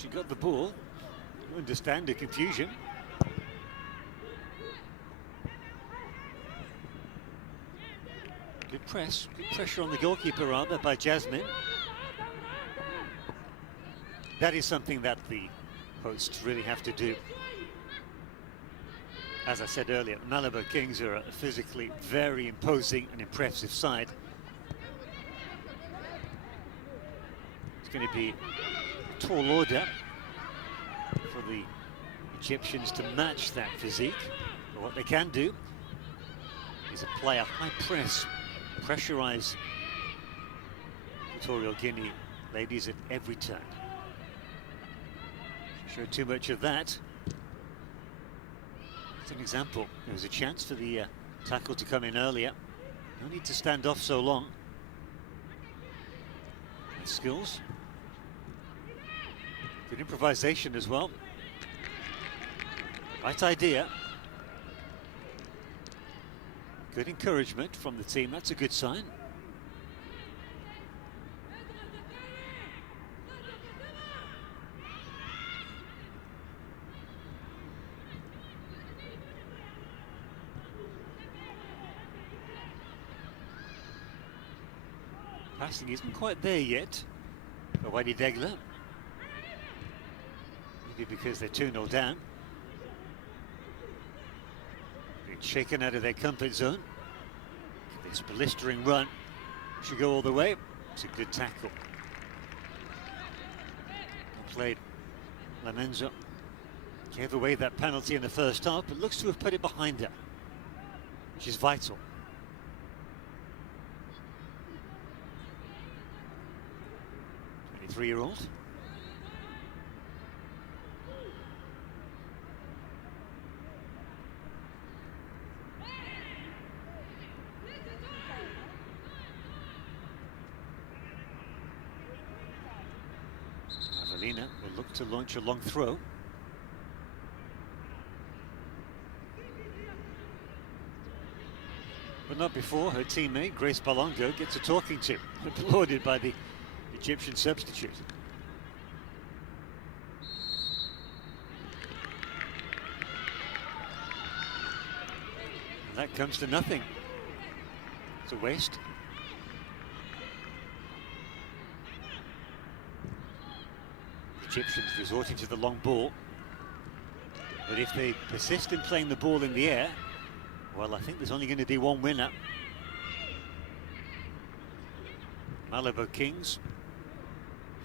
She got the ball. You understand the confusion. Good press, good pressure on the goalkeeper rather by Jasmine. That is something that the hosts really have to do. As I said earlier, Malabo Kings are a physically very imposing and impressive side. It's going to be a tall order for the Egyptians to match that physique. But what they can do is apply a high press, pressurize Equatorial Guinea ladies at every turn. Show too much of that. As an example, there was a chance for the tackle to come in earlier. No need to stand off so long. And skills. Good improvisation as well. Right idea. Good encouragement from the team. That's a good sign. Passing isn't quite there yet for Wadi Degla. Maybe because they're 2-0 down. Being shaken out of their comfort zone. This blistering run should go all the way. It's a good tackle. Well played. Lamenzo gave away that penalty in the first half, but looks to have put it behind her, which is vital. Three-year-old. Avelina will look to launch a long throw. But not before her teammate Grace Balongo gets a talking to, applauded by the Egyptian substitute. And that comes to nothing. It's a waste. Egyptians resorting to the long ball. But if they persist in playing the ball in the air, Well, I think there's only going to be one winner. Malabo Kings,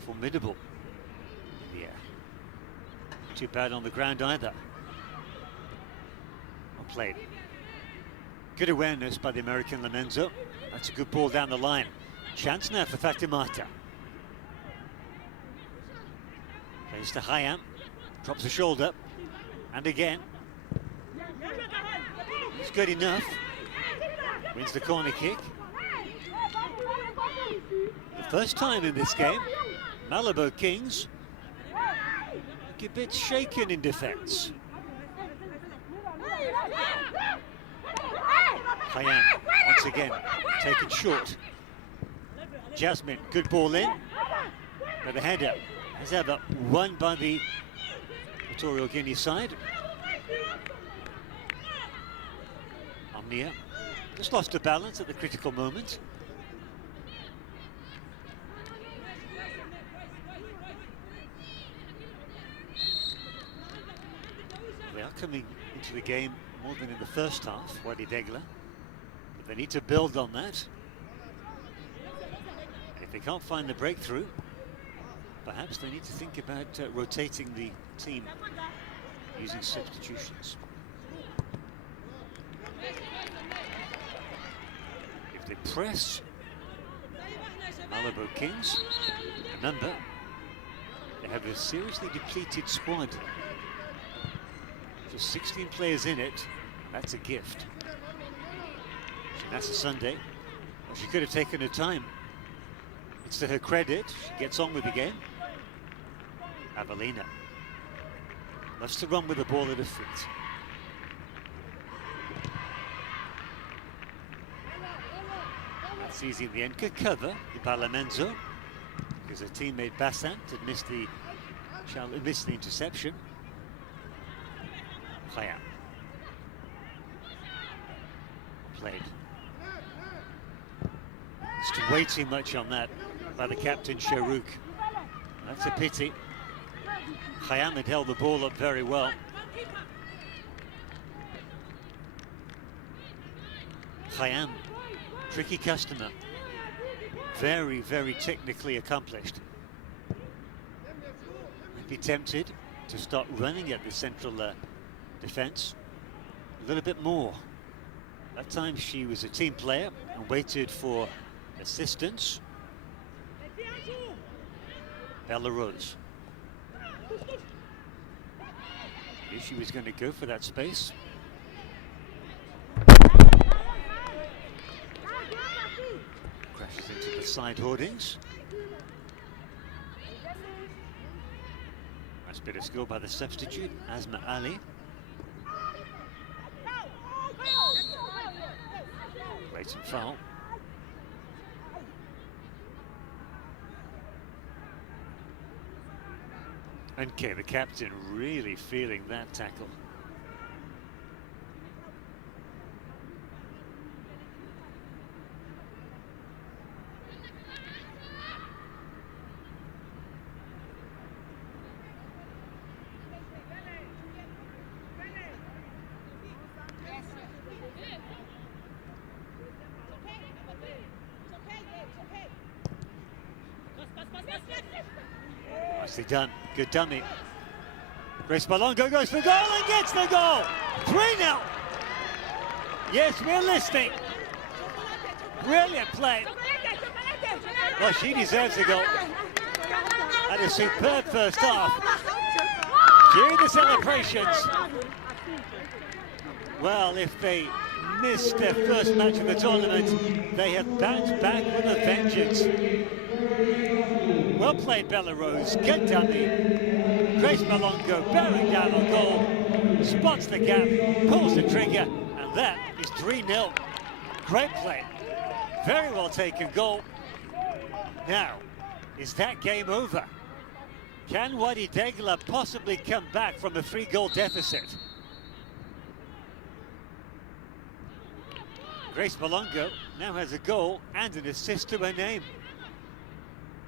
formidable in the air. Not too bad on the ground either. Well played. Good awareness by the American Lomenzo. That's a good ball down the line. Chance now for Fatimata. Plays to Hayam. Drops the shoulder. And again. It's good enough. Wins the corner kick. The first time in this game, Malabo Kings look a bit shaken in defence. Hayam, once again, taken short. Jasmine, good ball in. But the header, as ever, won by the Equatorial Guinea side. Omnia just lost her balance at the critical moment. They are coming into the game more than in the first half, Wadi Degla. But they need to build on that. If they can't find the breakthrough, perhaps they need to think about rotating the team using substitutions. If they press Malabo Kings, remember, they have a seriously depleted squad. Just 16 players in it, that's a gift. That's a Sunday. Well, she could have taken her time. It's to her credit, she gets on with the game. Avelina loves to run with the ball at her feet. That's easy in the end. Good cover by Lomenzo, because her teammate Bassant had missed the interception. Hayam. Played. It's way too much on that by the captain, Sharouk. That's a pity. Hayam had held the ball up very well. Hayam, tricky customer. Very, very technically accomplished. Might be tempted to start running at the central defence a little bit more. That time she was a team player and waited for assistance. Bella Rose. Knew she was going to go for that space. Crashes into the side hoardings. Nice bit of skill by the substitute, Asma Ali. Blatant foul. And Kay, the captain, really feeling that tackle. Nicely done. Good dummy. Grace Malongo goes for goal and gets the goal. 3-0. Yes, we're listening. Brilliant play. Well, she deserves a goal. Had a superb first half. During the celebrations. Well, if they missed their first match of the tournament, they have bounced back with a vengeance. Well played, Bella Rose. Good dummy. Grace Malongo bearing down on goal. Spots the gap, pulls the trigger, and that is 3-0. Great play. Very well taken goal. Now, is that game over? Can Wadi Degla possibly come back from a 3-goal deficit? Grace Malongo now has a goal and an assist to her name.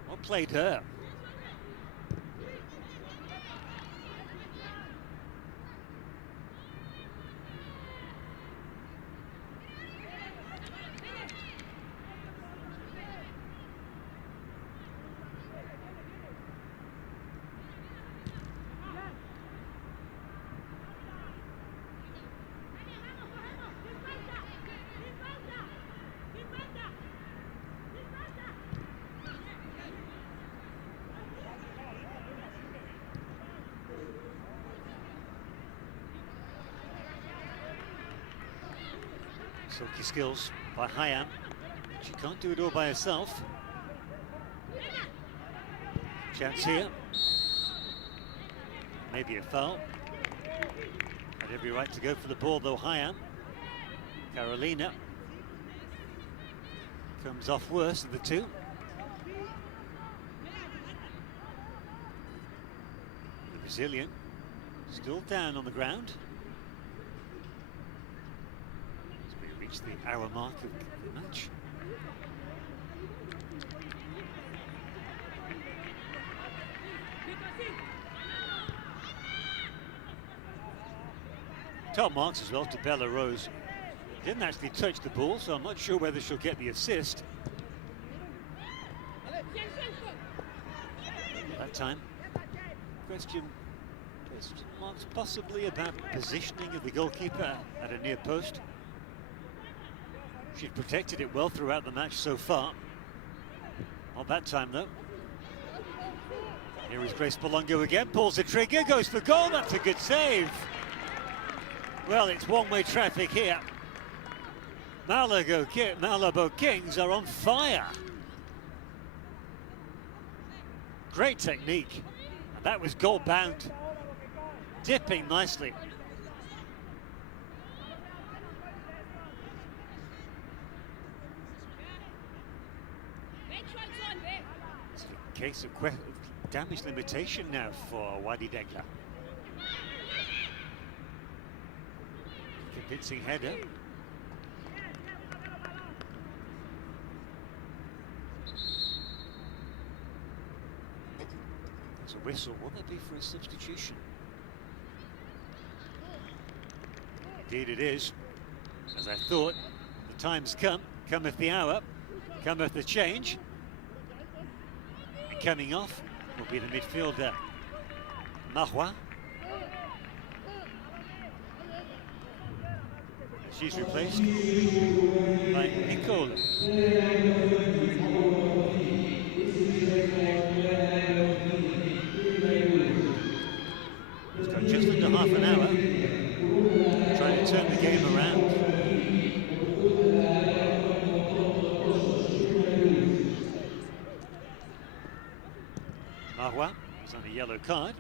Well played her. Silky skills by Hayam. She can't do it all by herself. Chance here. Maybe a foul. Had every right to go for the ball though, Hayam. Carolina comes off worse of the two. The Brazilian still down on the ground. As we reach the hour mark of the match. Top marks as well to Bella Rose. Didn't actually touch the ball, so I'm not sure whether she'll get the assist. That time, question marks possibly about positioning of the goalkeeper at a near post. She'd protected it well throughout the match so far. Not that time though. Here is Grace Polongo again, pulls the trigger, goes for goal, that's a good save. Well, it's one-way traffic here. Malabo Kings are on fire. Great technique. And that was goal bound. Dipping nicely. It's a case of damage limitation now for Wadi Degla. Convincing header. It's a whistle. Will there be for a substitution? Indeed it is. As I thought, the time's come. Cometh the hour. Cometh the change. And coming off will be the midfielder Mahwa. She's replaced by Nicole. It's got just under half an hour trying to turn the game around. Mahwa is on a yellow card.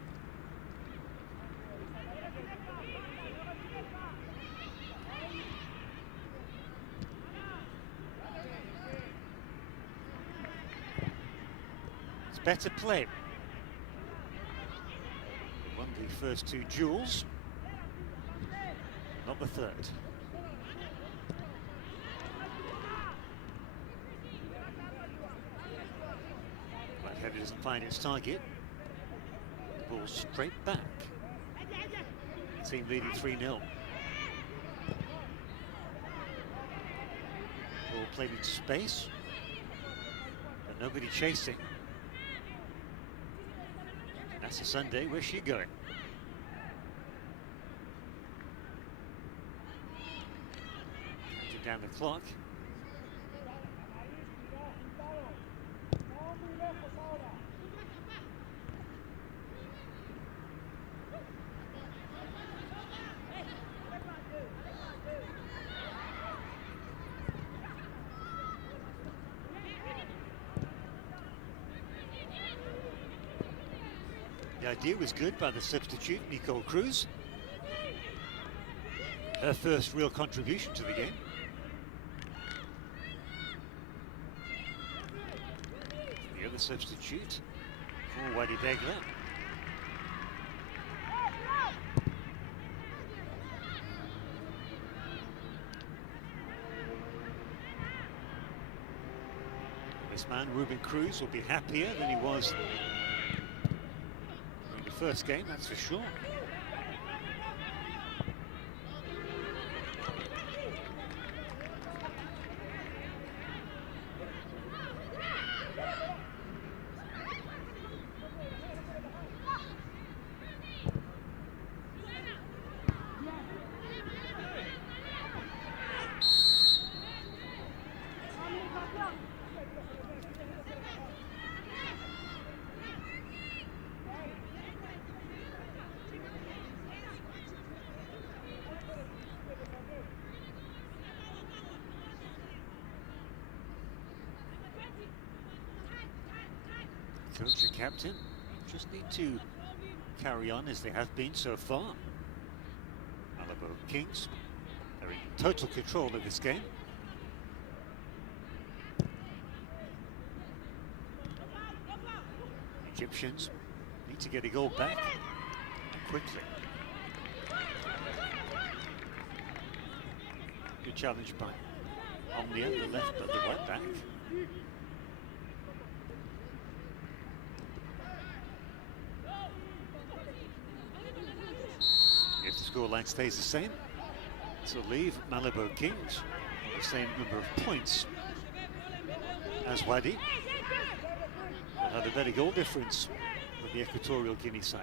Better play. Won the first two duels, not the third. Black header doesn't find its target. Ball straight back. Team leading 3-0. Ball played into space, but nobody chasing. That's a Sunday. Where's she going? Counting down the clock. The idea was good by the substitute, Nicole Cruz. Her first real contribution to the game. The other substitute for Wadi Degla. This man, Ruben Cruz, will be happier than he was in the first game, that's for sure. Coach and captain just need to carry on as they have been so far. Malabo Kings are in total control of this game. Egyptians need to get a goal back quickly. Good challenge by Omnia, the left but the right back. If the scoreline stays the same, this will leave Malabo Kings with the same number of points as Wadi. They'll have a better goal difference with the Equatorial Guinea side.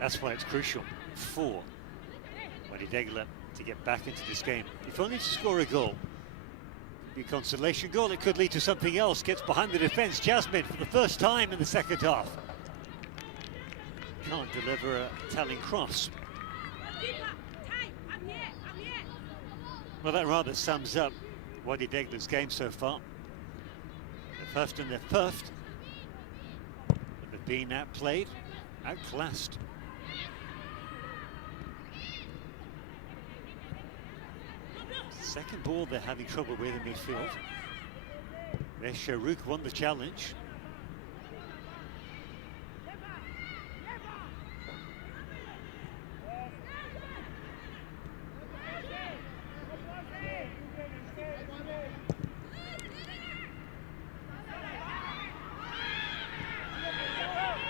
That's why it's crucial for Wadi Degla to get back into this game. If only to score a goal. Be a consolation goal, it could lead to something else. Gets behind the defence, Jasmine for the first time in the second half. Can't deliver a telling cross. Well, that rather sums up Wadi Degla's game so far. They've huffed and they've puffed, but they've been outplayed, outclassed. Second ball they're having trouble with in midfield. There's Sharouk won the challenge.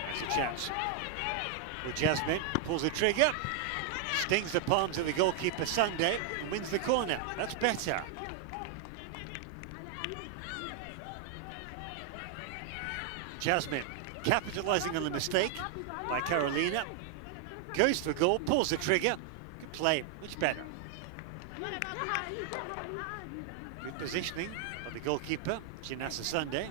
There's a chance. Well, Jasmine pulls the trigger. Stings the palms of the goalkeeper Sunday and wins the corner. That's better. Jasmine capitalising on the mistake by Carolina. Goes for goal, pulls the trigger. Good play, much better. Good positioning by the goalkeeper, Jinasa Sunday.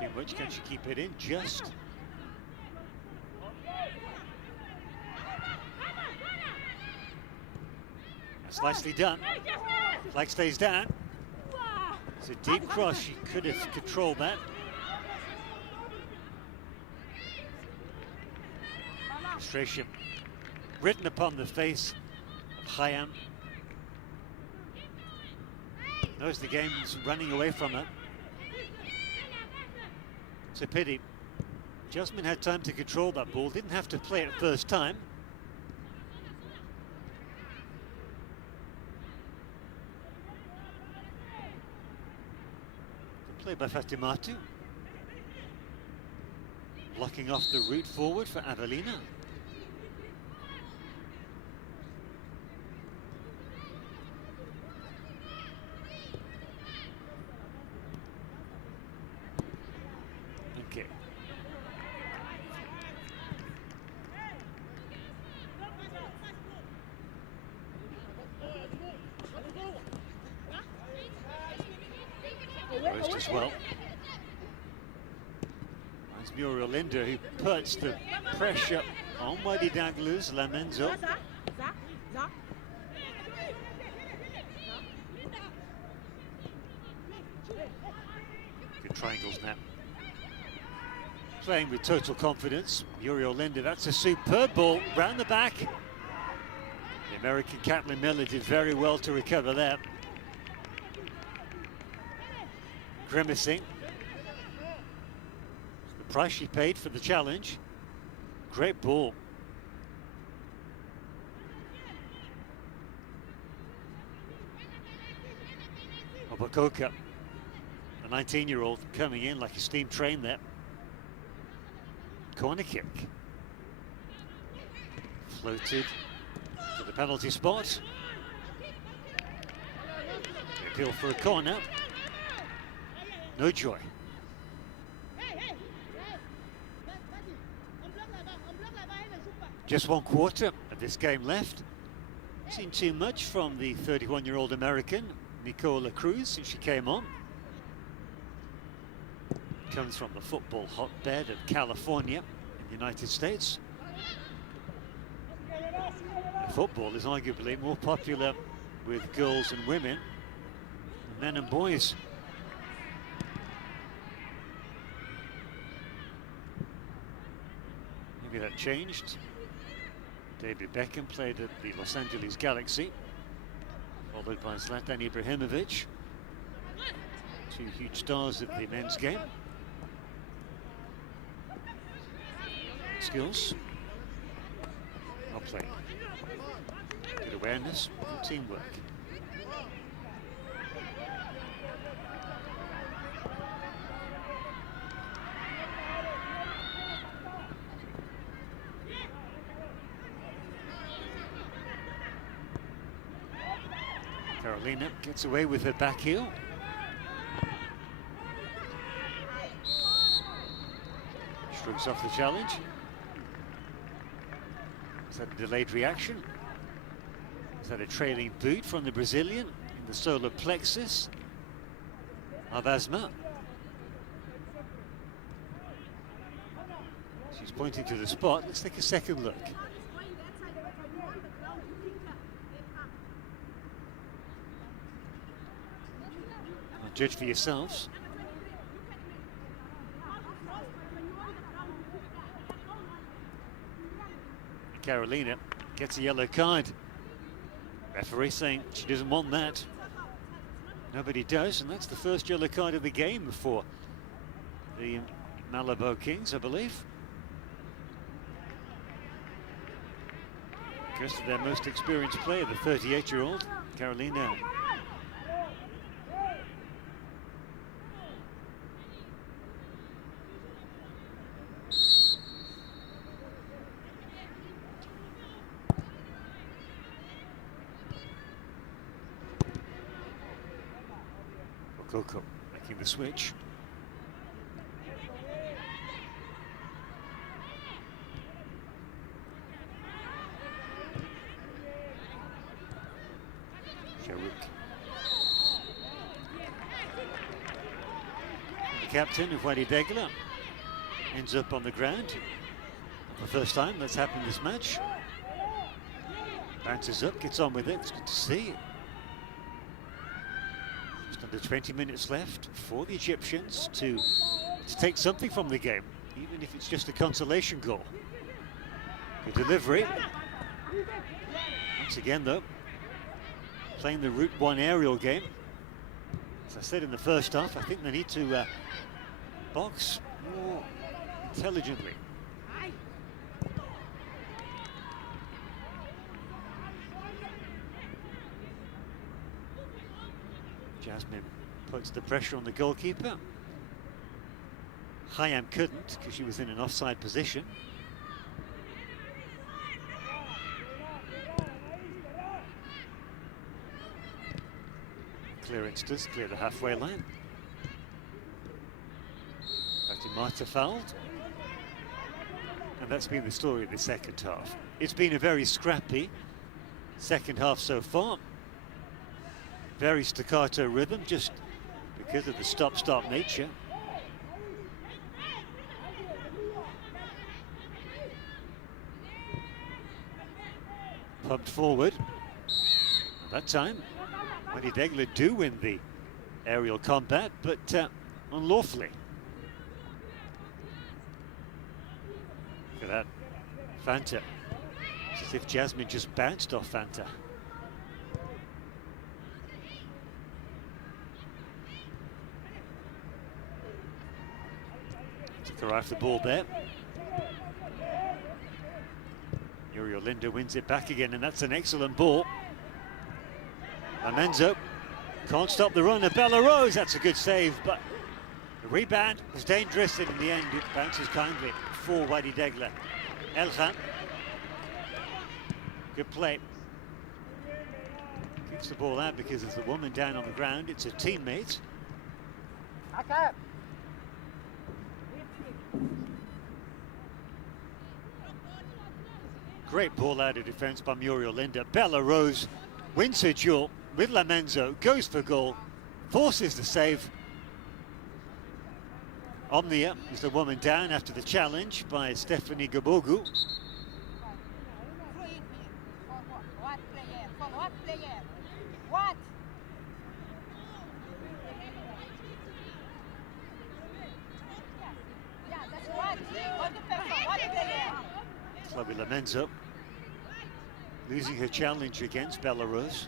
Too much, can she keep it in? Just. That's nicely done. Flag stays down. It's a deep cross, she could have controlled that. Frustration written upon the face of Khayyam. Knows the game's running away from her. It's a pity. Jasmine had time to control that ball, didn't have to play it first time. Good play by Fatimatu. Blocking off the route forward for Avelina. Okay. Roast as well. That's Muriel Linder who puts the pressure on Wadi Degla's Lamenzo. Good triangles now. Playing with total confidence. Muriel Linder, that's a superb ball round the back. The American Caitlin Miller did very well to recover that. Grimacing. The price she paid for the challenge. Great ball. Obakoka, the 19-year-old, coming in like a steam train there. Corner kick. Floated to the penalty spot. Appeal for a corner. No joy. Just 1 quarter of this game left. Seen too much from the 31-year-old American, Nicola Cruz, since she came on. Comes from the football hotbed of California in the United States. A football is arguably more popular with girls and women than men and boys. Maybe that changed. David Beckham played at the Los Angeles Galaxy, followed by Zlatan Ibrahimovic. Two huge stars of the men's game. Skills. Well played. Good awareness, good teamwork. Carolina gets away with her back heel. Shrugs off the challenge. Is that a delayed reaction? Is that a trailing boot from the Brazilian in the solar plexus of Asma? She's pointing to the spot. Let's take a second look. Judge for yourselves. Carolina gets a yellow card. Referee saying she doesn't want that. Nobody does, and that's the first yellow card of the game for the Malabo Kings, I believe. Goes to their most experienced player, the 38-year-old Carolina. Coco making the switch. Sharuk. The captain of Wadi Degla ends up on the ground. For the first time that's happened this match. Bounces up, gets on with it. It's good to see. Under 20 minutes left for the Egyptians to take something from the game, even if it's just a consolation goal. Good delivery. Once again, though, playing the Route 1 aerial game. As I said in the first half, I think they need to box more intelligently. Jasmine puts the pressure on the goalkeeper. Hayam couldn't because she was in an offside position. Clearance does clear the halfway line. Fatimata fouled. And that's been the story of the second half. It's been a very scrappy second half so far. Very staccato rhythm, just because of the stop-start nature. Pumped forward. That time, Wadi Degla do win the aerial combat, but unlawfully. Look at that. Fanta. It's as if Jasmine just bounced off Fanta. Took her off the ball there. Uriel Linda wins it back again, and that's an excellent ball. Amenzo can't stop the run of Bella Rose. That's a good save, but the rebound was dangerous, and in the end it bounces kindly for Wadi Degla. Elkhan, good play. Kicks the ball out because there's a woman down on the ground. It's a teammate. Great ball out of defence by Muriel Linda. Bella Rose wins her duel with Lamenzo, goes for goal, forces the save. Omnia is the woman down after the challenge by Stephanie Gabogu. Chloe Lamenzo losing her challenge against Belarus.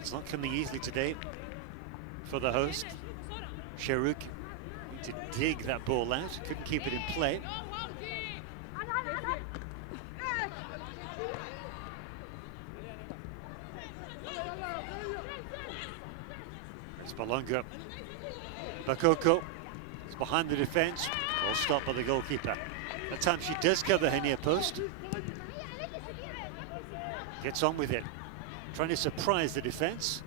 It's not coming easily today for the host. Sheruk to dig that ball out, couldn't keep it in play. It's Balonga. Bakoko is behind the defence, well stopped by the goalkeeper. That time she does cover her near post. Gets on with it, trying to surprise the defence.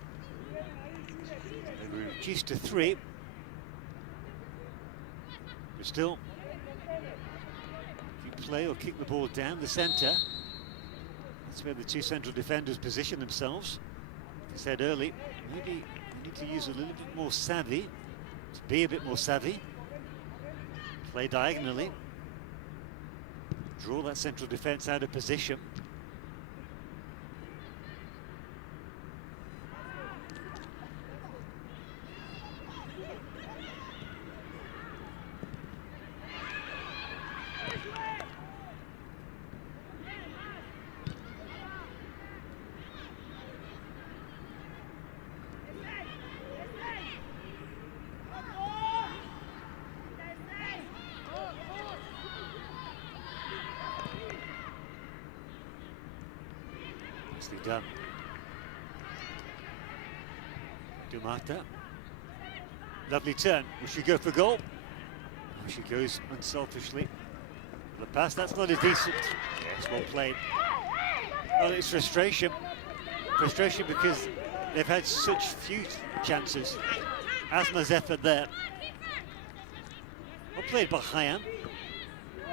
They were reduced to 3. But still, if you play or kick the ball down the centre, that's where the two central defenders position themselves. As I said early, maybe you need to use a little bit more savvy, to be a bit more savvy. Play diagonally, draw that central defence out of position. Nicely done. Dumata. Lovely turn. Will she go for goal? Oh, she goes unselfishly for the pass. That's not a decent. Yes, well played. Well, it's frustration. Frustration because they've had such few chances. Asma's effort there. Well played by Hayam.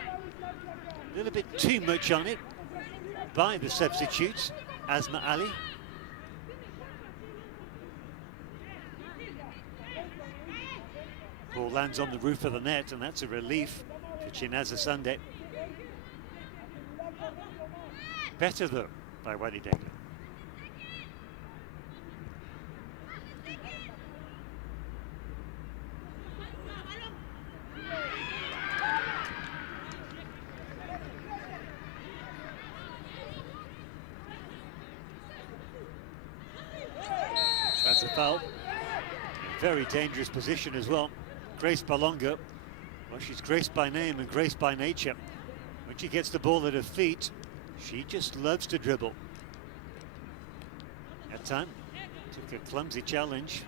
A little bit too much on it by the substitutes. Asma Ali. Ball lands on the roof of the net, and that's a relief for Chinaza Sunday. Better though by Wadi Degla. That's a foul. Very dangerous position as well. Grace Balonga, well, she's graced by name and graced by nature. When she gets the ball at her feet, she just loves to dribble. That time, took a clumsy challenge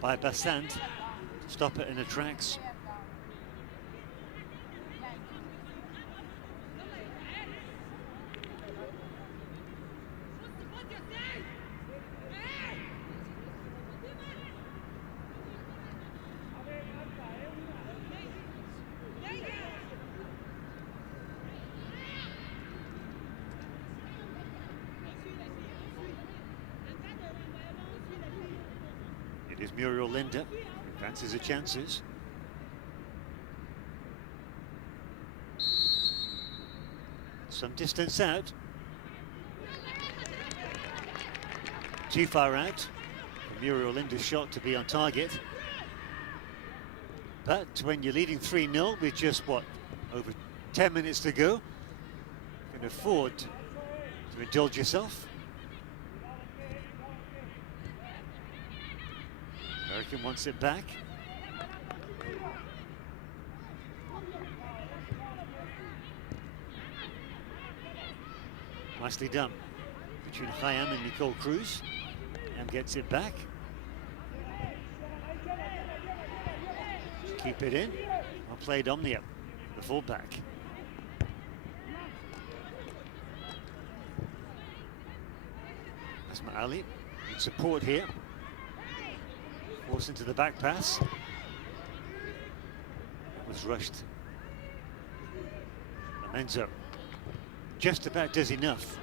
by Bassant to stop it in her tracks. It is Muriel Linda who fancies her chances. Some distance out. Too far out for Muriel Linda's shot to be on target. But when you're leading 3-0 with just, what, over 10 minutes to go, you can afford to indulge yourself. American wants it back. Nicely done between Hayam and Nicole Cruz. And gets it back. Keep it in. Well played Omnia, the fullback. Asma Ali in support here. Forced into the back pass. Was rushed. Lamenzo just about does enough.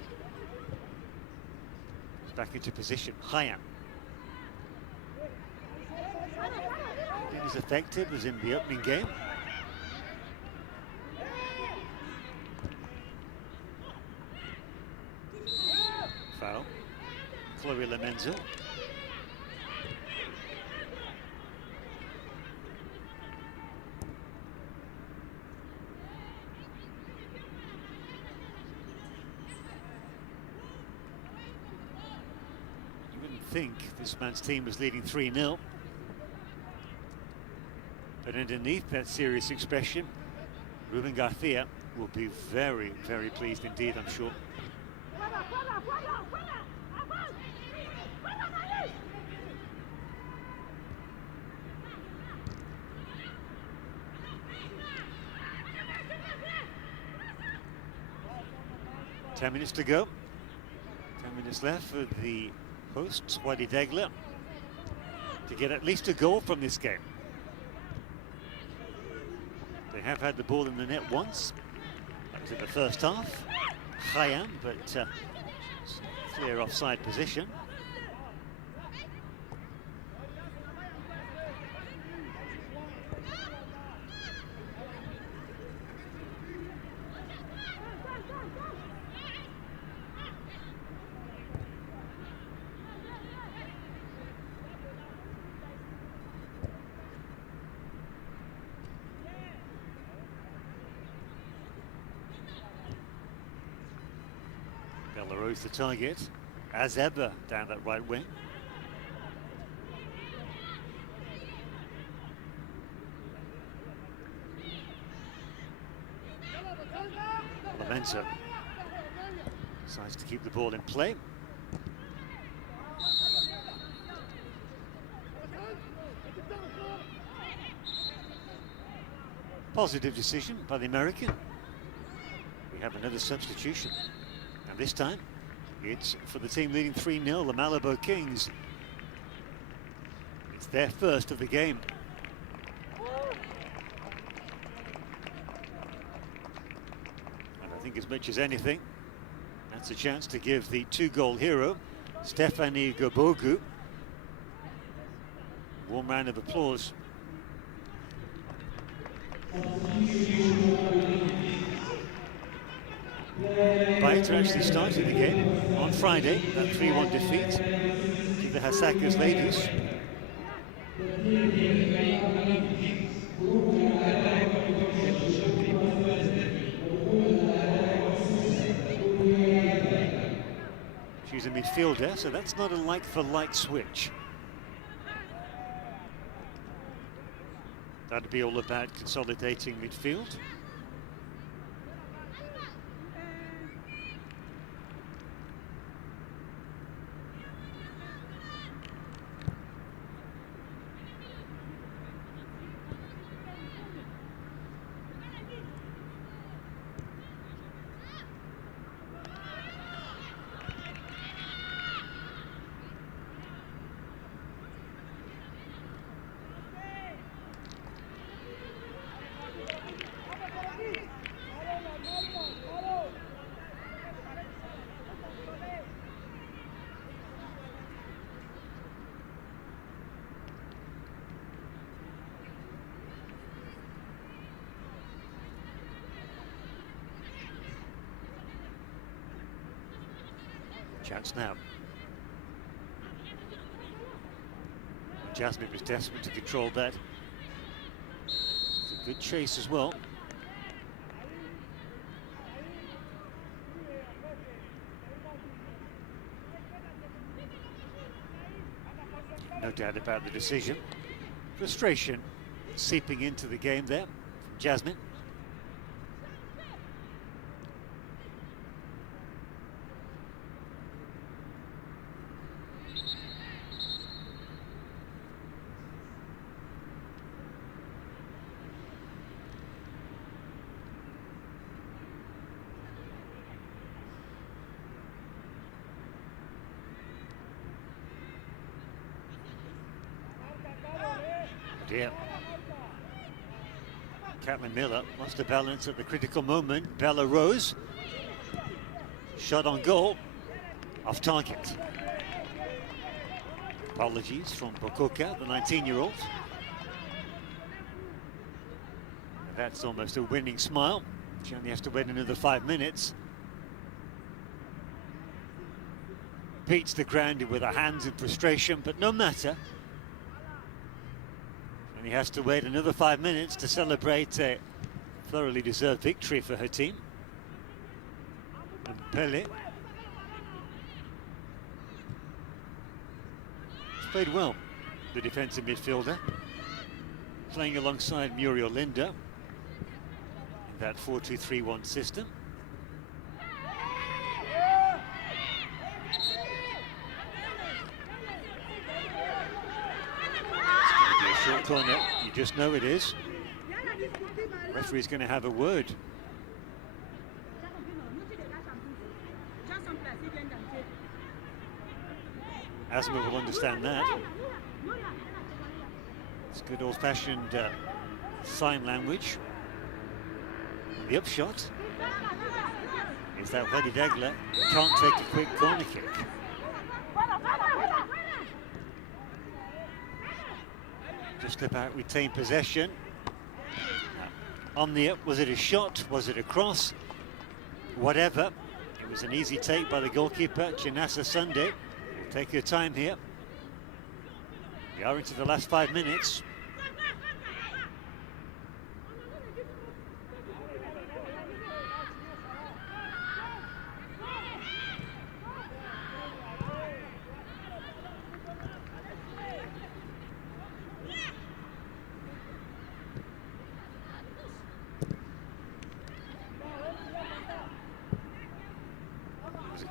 Back into position. Hayam. It was effective as in the opening game. Lorenzo. You wouldn't think this man's team was leading 3-0. But underneath that serious expression, Ruben Garcia will be very, very pleased indeed, I'm sure. Ten minutes to go. 10 minutes left for the hosts, Wadi Degla, to get at least a goal from this game. They have had the ball in the net once. That was in the first half. Khayyam, but clear offside position. Belarus the target, as ever down that right wing. Lorenzo decides to keep the ball in play. Positive decision by the American. We have another substitution. And this time, it's for the team leading 3-0, the Malabo Kings. It's their first of the game. And I think as much as anything, that's a chance to give the two-goal hero, Stefani Gobogu, a warm round of applause. Baita actually started the game on Friday, that 3-1 defeat to the Hasaka's ladies. She's a midfielder, so that's not a like-for-like switch. That'd be all about consolidating midfield. Chance now. Jasmine was desperate to control that. It's a good chase as well. No doubt about the decision. Frustration seeping into the game there from Jasmine. Dear. Catlin Miller lost the balance at the critical moment. Bella Rose. Shot on goal. Off target. Apologies from Bokoka, the 19-year-old. That's almost a winning smile. She only has to wait another 5 minutes. beats the ground with her hands in frustration, but no matter. And he has to wait another 5 minutes to celebrate a thoroughly deserved victory for her team. And Pele played well, the defensive midfielder, playing alongside Muriel Linda in that 4-2-3-1 system. Short corner, you just know it is. The referee's going to have a word. Asma will understand that. It's good old-fashioned sign language. And the upshot is that Wadi Degla can't take a quick corner kick. Just about retain possession. On the up, was it a shot? Was it a cross? Whatever. It was an easy take by the goalkeeper, Janassa Sunday. Will take her time here. We are into the last 5 minutes.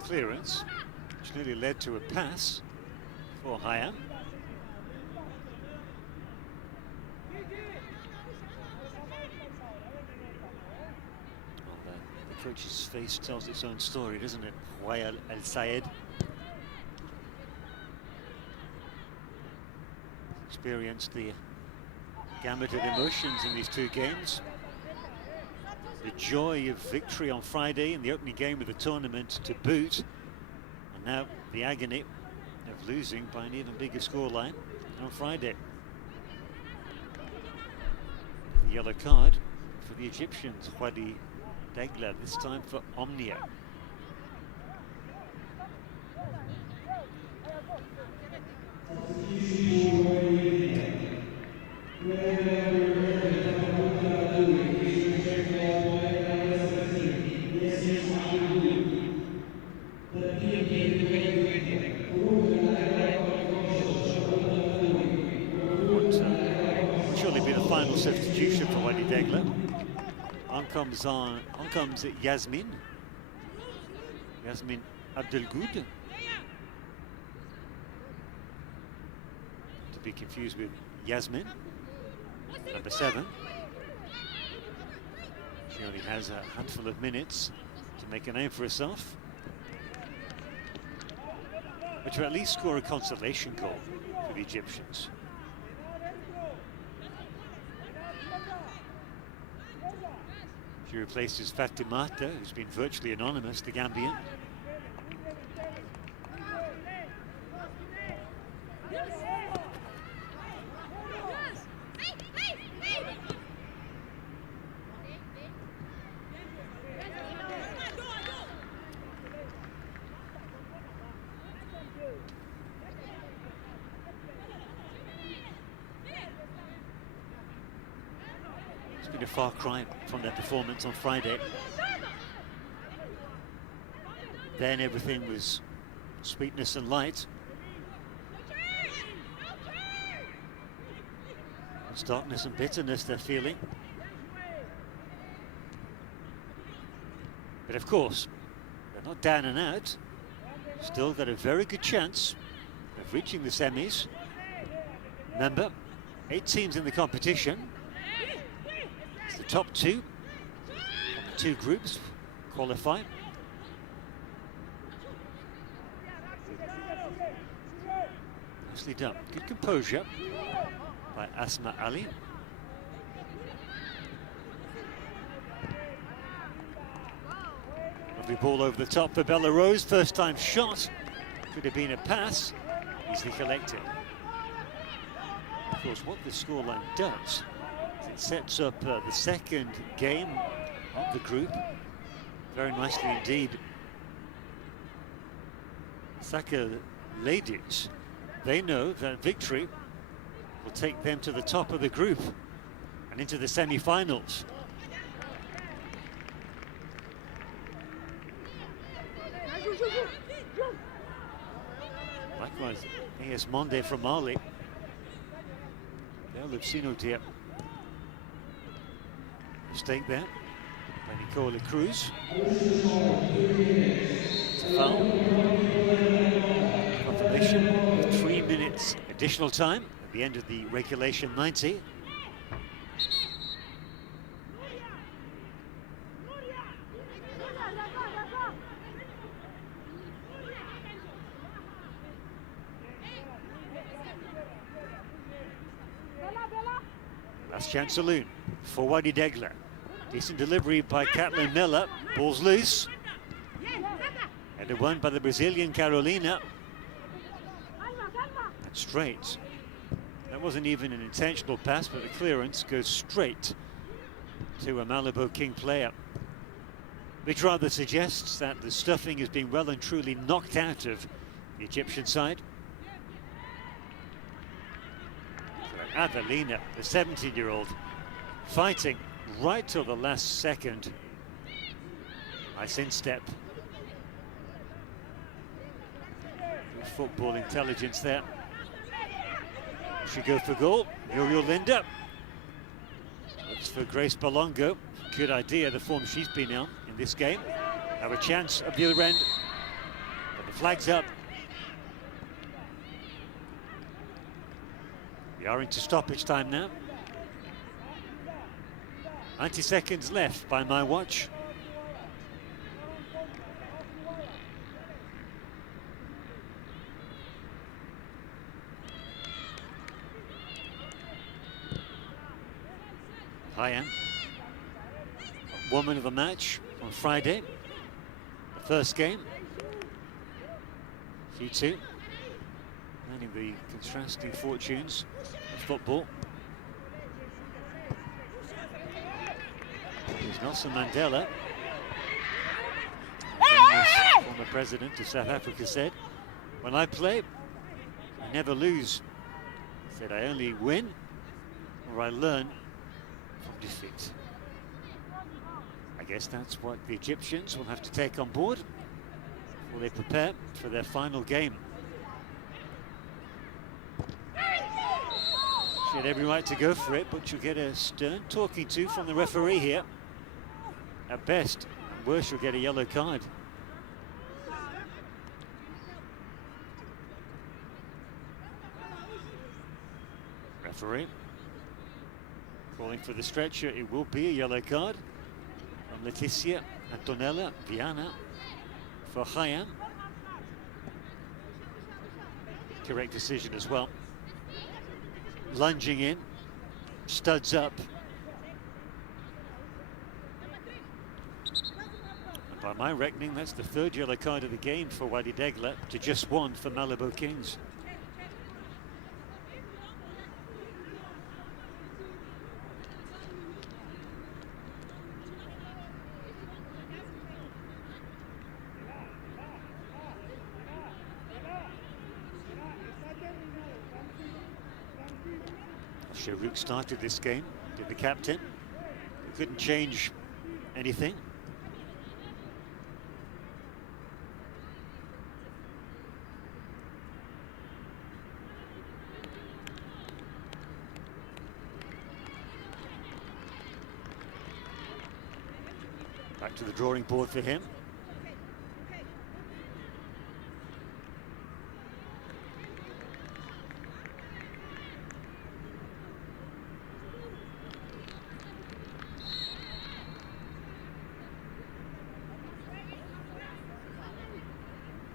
Clearance, which nearly led to a pass for Hayam. Well, the coach's face tells its own story, doesn't it? Wael El Sayed. Experienced the gamut of emotions in these two games. The joy of victory on Friday in the opening game of the tournament to boot, and now the agony of losing by an even bigger scoreline on Friday. The yellow card for the Egyptians, Wadi Degla, this time for Omnia. Substitution for Wadi Degla. On comes Yasmin Abdelgoud, to be confused with Yasmin, number 7. She only has a handful of minutes to make a name for herself, but to at least score a consolation goal for the Egyptians. She replaces Fatimata, who's been virtually anonymous, the Gambian. Been a far cry from their performance on Friday. Then everything was sweetness and light. It's darkness and bitterness they're feeling. But of course, they're not down and out. Still got a very good chance of reaching the semis. Remember, 8 teams in the competition. The top 2 of the 2 groups qualify. Nicely done. Good composure by Asma Ali. Lovely ball over the top for Bella Rose. First time shot. Could have been a pass. Easily collected. Of course, what this scoreline does, it sets up the second game of the group very nicely indeed Saka ladies, they know that victory will take them to the top of the group and into the semi-finals. Likewise, AS Monde from Mali. They'll have seen O'Dear. Mistake there by Nicola Cruz. It's a foul. Confirmation with 3 minutes additional time at the end of the regulation 90. Last chance saloon for Wadi Degla. Decent delivery by Katlin Miller. Ball's loose. Headed one by the Brazilian Carolina. And straight. That wasn't even an intentional pass, but the clearance goes straight to a Malabo King player. Which rather suggests that the stuffing has been well and truly knocked out of the Egyptian side. Avelina, the 17-year-old, fighting right till the last second. Nice instep. Good football intelligence there. Should go for goal. Muriel Linda looks for Grace Balongo. Good idea, the form she's been on in this game. Have a chance at the other end, but the flag's up. We are into stoppage time now. 90 seconds left by my watch. Hayam, woman of the match on Friday. The first game. 3-2. Learning the contrasting fortunes of football. Here's Nelson Mandela. Former president of South Africa said, "When I play, I never lose." He said, "I only win or I learn from defeat." I guess that's what the Egyptians will have to take on board before they prepare for their final game. She had every right to go for it, but she'll get a stern talking to from the referee here. At best, and worse, she'll get a yellow card. Referee calling for the stretcher. It will be a yellow card from Leticia Antonella Viana for Hayam. Correct decision as well. Lunging in, studs up. And by my reckoning, that's the third yellow card of the game for Wadi Degla to just one for Malabo Kings. Sharouk started this game, did the captain. He couldn't change anything. Back to the drawing board for him.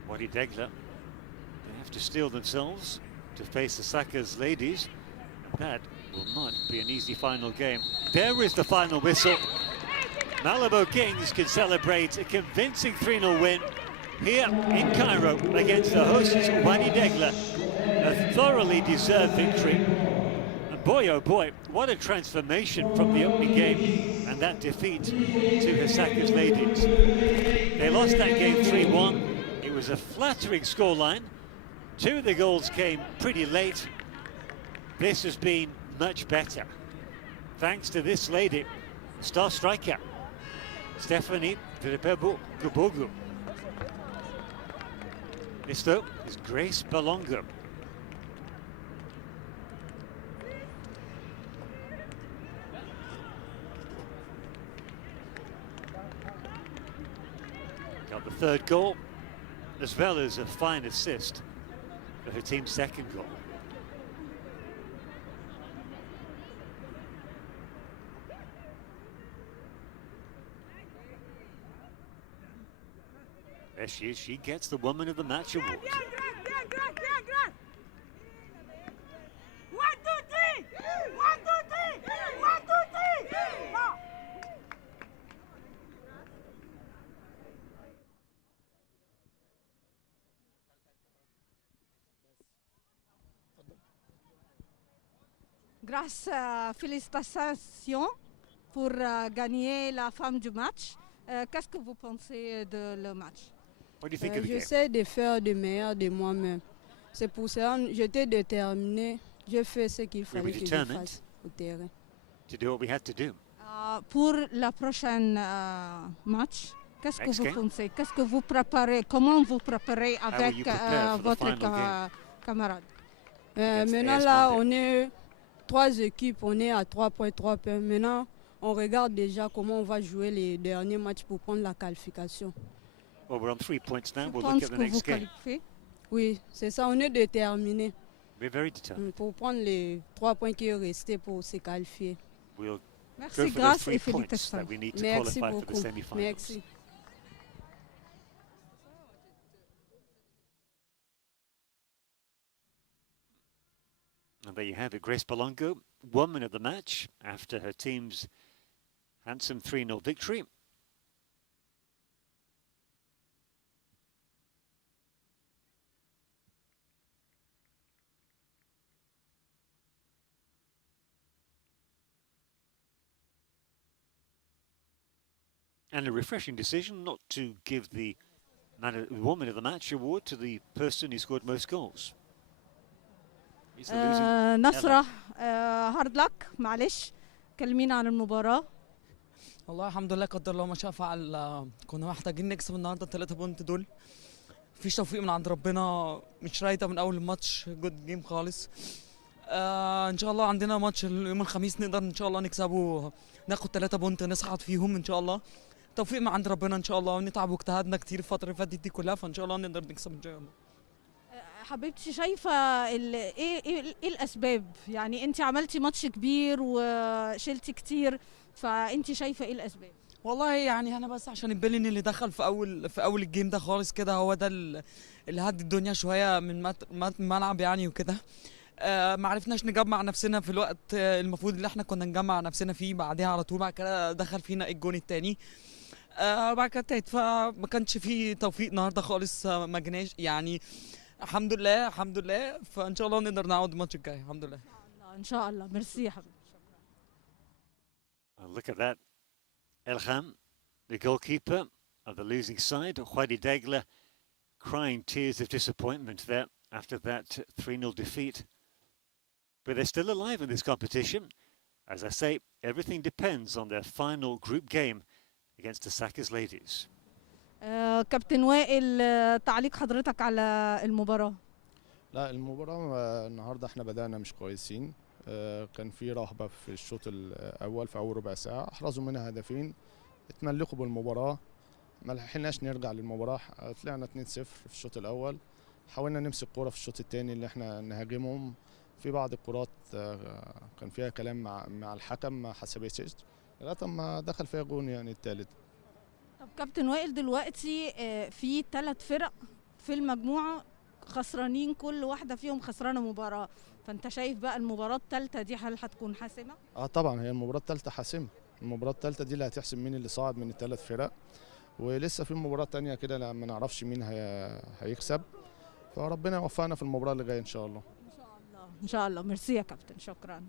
Wadi Degla, they have to steel themselves to face the Saka's ladies, and that will not be an easy final game. There is the final whistle. Malabo Kings can celebrate a convincing 3-0 win here in Cairo against the hosts Wadi Degla. A thoroughly deserved victory. And boy, oh boy, what a transformation from the opening game and that defeat to Saka's ladies. They lost that game 3-1. It was a flattering scoreline. Two of the goals came pretty late. This has been much better, thanks to this lady, star striker, Stephanie Gubogu. This, though, is Grace Balongo. Got the third goal, as well as a fine assist for her team's second goal. There she is, she gets the Woman of the Match award. 1, 2, 3! 1, 2, 3! 1, 2, 3! No. Grâce, félicitations pour gagner la femme du match. Qu'est-ce que vous pensez de le match? What do you think of the game? J'essaie de faire de meilleur de moi-même. C'est pour ça que j'étais déterminée. J'ai fait ce qu'il fallait que je fasse au terrain. To do what we had to do. Pour la prochaine match, qu'est-ce que Next vous game? pensez? Qu'est-ce que vous préparez? Comment vous préparez will avec you prepare for the votre final game? camarade? Against Maintenant AS là, Monday. on est 3 équipes, on est à 3 points, 3 points. Maintenant, on regarde déjà comment on va jouer les derniers matchs pour prendre la qualification. Well, we're on 3 points now. Je We'll look pense at the que vous next game. qualifiez. Oui, c'est ça, on est déterminés We're very determined. pour prendre les 3 points qui sont restés pour se qualifier. We'll go Merci, for those grâce 3 et points félicitations. that we need to Merci qualify for the beaucoup. semi-finals. Merci. And there you have it, Grace Balongo, woman of the match after her team's handsome 3-0 victory. And a refreshing decision not to give the woman of the match award to the person who scored most goals. He's the losing نصرة هارد لك معلش كلمينا عن المباراة. والله الحمد لله قدر الله ما شاء فعل. كنا محتاجين نكسب النهارده 3 بونت دول. مفيش توفيق من عند ربنا، مش رايده من اول الماتش جود جيم خالص. ان شاء الله عندنا ماتش يوم الخميس نقدر ان شاء الله نكسبه، ناخد 3 بونت نصعد فيهم ان شاء الله. توفيق من عند ربنا ان شاء الله، ونتعب واجتهدنا كتير الفتره اللي فاتت دي كلها، فان شاء الله نقدر نكسب ان شاء الله. حبيبتي شايفة ايه الاسباب؟ يعني انت عملتي ماتش كبير وشلتي كتير، فانت شايفة ايه الاسباب؟ والله يعني انا بس عشان البيلين اللي دخل في اول الجيم ده خالص كده، هو ده اللي هدي الدنيا شويه من الملعب يعني وكده. ما عرفناش نجمع نفسنا في الوقت المفروض اللي احنا كنا نجمع نفسنا فيه، بعدها على طول بعد كده دخل فينا الجون التاني. بعد كده التالت، فما كانش فيه توفيق النهارده خالص، ما جيناش يعني. الحمد لله الحمد لله، فان شاء الله نقدر نعود الماتش الجاي الحمد لله. ان شاء الله. ميرسي يا حبيبتي. Look at that. Elham, the goalkeeper of the losing side, Wadi Degla, crying tears of disappointment there after that 3-0 defeat. But they're still alive in this competition. As I say, everything depends on their final group game against the Sakas ladies. كابتن وائل، تعليق حضرتك على المباراة. لا، المباراة النهاردة احنا بدأنا مش كويسين. كان في رهبة في الشوط الأول في أول ربع ساعة، أحرزوا منها هدفين، اتملكوا بالمباراة، ما لحقناش نرجع للمباراة. طلعنا 2-0 في الشوط الأول، حاولنا نمسك كورة في الشوط الثاني اللي احنا نهاجمهم. في بعض الكرات كان فيها كلام مع الحكم، ما حسبتش لغاية ما دخل فيها جون يعني الثالث. طب كابتن وائل، دلوقتي في 3 فرق في المجموعة خسرانين، كل واحدة فيهم خسرانة مباراة، فأنت شايف بقى المباراة الثالثة دي هل هتكون حاسمة؟ طبعا هي المباراة الثالثة حاسمة، المباراة الثالثة دي اللي هتحسم مين اللي صاعد من ال3 فرق، ولسه في مباراة تانية كده ما نعرفش مين هيكسب، فربنا يوفقنا في المباراة اللي جاية إن شاء الله. إن شاء الله إن شاء الله. ميرسي يا كابتن، شكرا.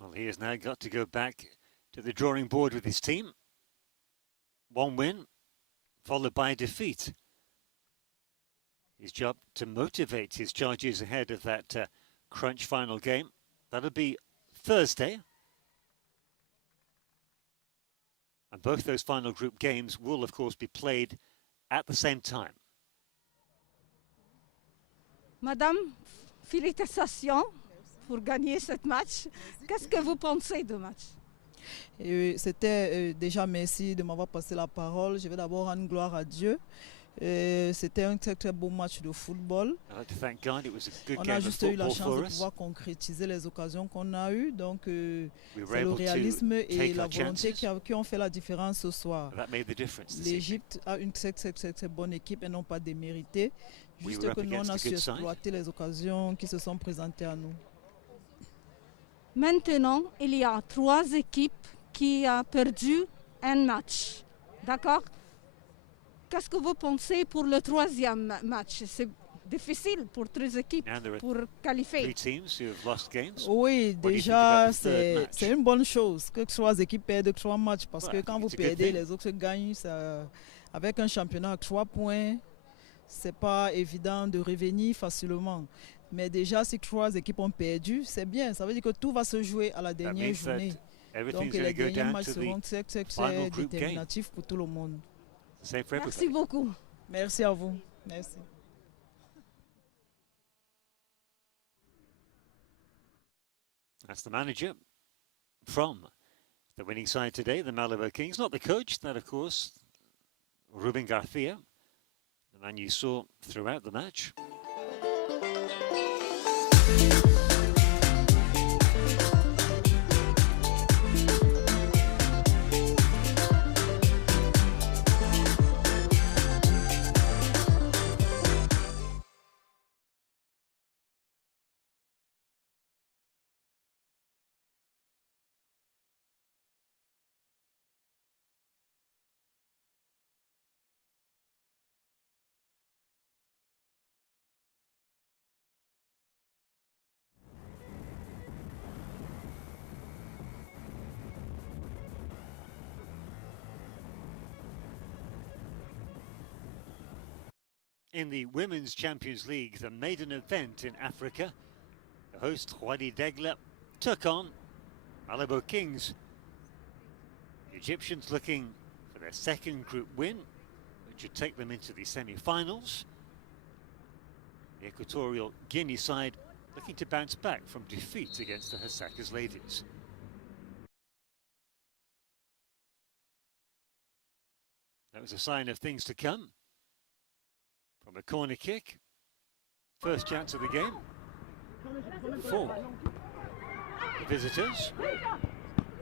Well, he has now got to go back to the drawing board with his team. One win, followed by a defeat. His job to motivate his charges ahead of that crunch final game. That'll be Thursday. And both those final group games will, of course, be played at the same time. Madame, félicitations pour gagner ce match. Qu'est-ce que vous pensez de match? C'était déjà merci de m'avoir passé la parole. Je vais d'abord rendre gloire à Dieu. C'était un très très beau match de football. On a juste eu la chance de pouvoir concrétiser les occasions qu'on a eues. Donc c'est le réalisme et la volonté qui ont fait la différence ce soir. L'Égypte a une très très très très bonne équipe et non pas déméritée. Juste que nous on a su exploiter les occasions qui se sont présentées à nous. Maintenant, il y a 3 équipes qui ont perdu un match. D'accord? Qu'est-ce que vous pensez pour le 3e match? C'est difficile pour 3 équipes pour qualifier. Oui, déjà, c'est une bonne chose que 3 équipes perdent 3 matchs parce que quand vous perdez, les autres gagnent. Avec un championnat à 3 points, c'est pas évident de revenir facilement. Mais déjà, si 3 équipes ont perdu, c'est bien. Ça veut dire que tout va se jouer à la dernière journée. Donc les derniers matchs seront très, très, très déterminatifs pour tout le monde. Merci beaucoup. Merci à vous. Merci. That's the manager from the winning side today, the Malabo Kings. Not the coach, that of course, Ruben Garcia, the man you saw throughout the match. In the Women's Champions League, the maiden event in Africa, the host Wadi Degla took on Malabo Kings. The Egyptians looking for their 2nd group win, which would take them into the semi-finals. The Equatorial Guinea side looking to bounce back from defeat against the Hasakas ladies. That was a sign of things to come. From a corner kick, first chance of the game for the visitors.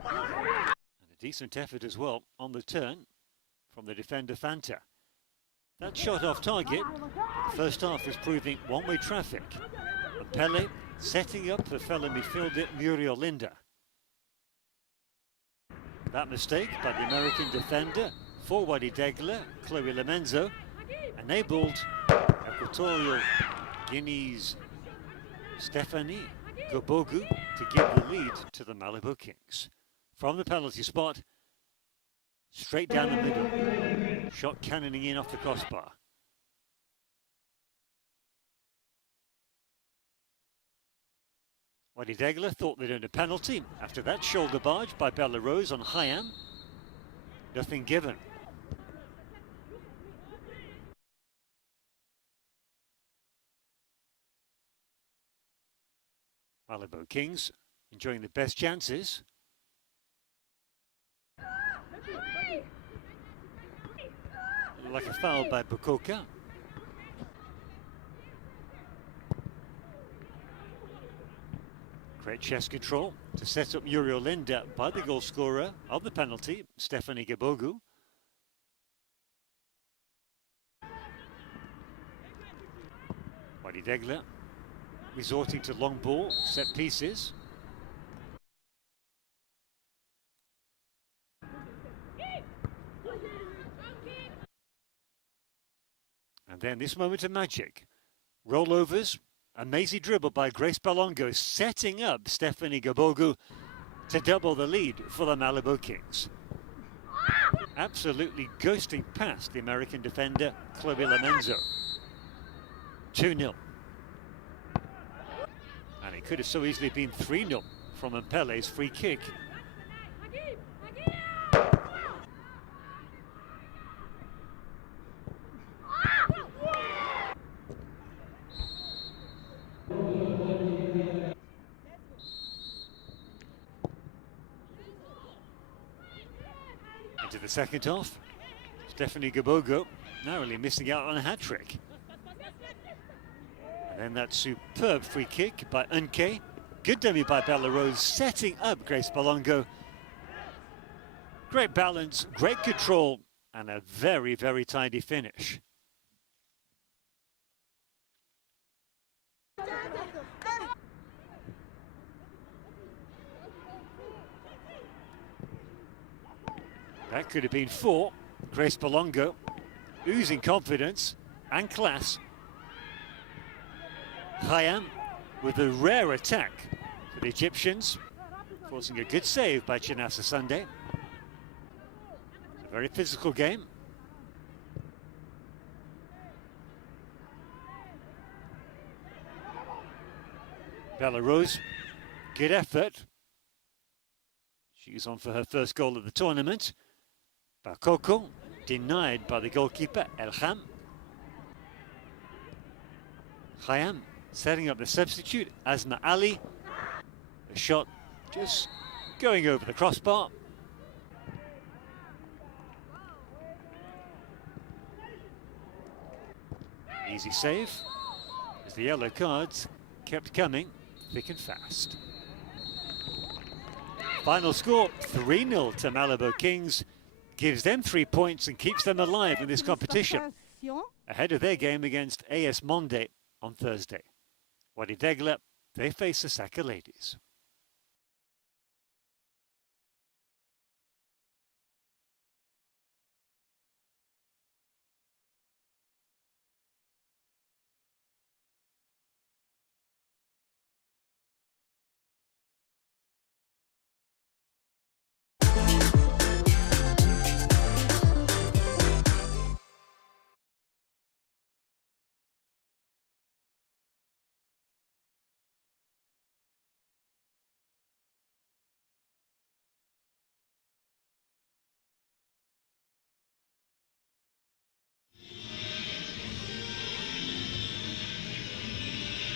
And a decent effort as well on the turn from the defender Fanta. That shot off target. The first half is proving one-way traffic. And Pele setting up for fellow midfielder Muriel Linda. That mistake by the American defender for Wadi Degla, Chloe Lemenzo, enabled Equatorial Guinea's Stephanie Gobogu to give the lead to the Malabo Kings. From the penalty spot, straight down the middle, shot cannoning in off the crossbar. Wadi Degla thought they'd earned a penalty after that shoulder barge by Bella Rose on Hayam. Nothing given. Malabo Kings enjoying the best chances. Like a foul by Bukoka. Great chest control to set up Muriel Linda by the goal scorer of the penalty, Stephanie Gabogu. Wadi Degla resorting to long ball, set pieces. And then this moment of magic. Rollovers, a mazy dribble by Grace Balongo, setting up Stephanie Gabogu to double the lead for the Malabo Kings. absolutely ghosting past the American defender, Chloe Lamenzo. 2-0. And it could have so easily been 3-0 from Mpele's free kick. Into the second half, Stephanie Gabogo narrowly missing out on a hat-trick. And then that superb free kick by Unke. Good dummy by Bella Rose, setting up Grace Balongo. Great balance, great control, and a very, very tidy finish. That could have been 4. Grace Balongo, oozing confidence and class. Khayyam with a rare attack for the Egyptians, forcing a good save by Chinasa Sunday. It's a very physical game. Bella Rose, good effort. She's on for her first goal of the tournament. Bakoko, denied by the goalkeeper, Elham. Khayyam setting up the substitute, Asma Ali. The shot just going over the crossbar. Easy save, as the yellow cards kept coming thick and fast. Final score, 3-0 to Malabo Kings. Gives them 3 points and keeps them alive in this competition, ahead of their game against AS Monde on Thursday. Wadi Degla, they face the Saka Ladies.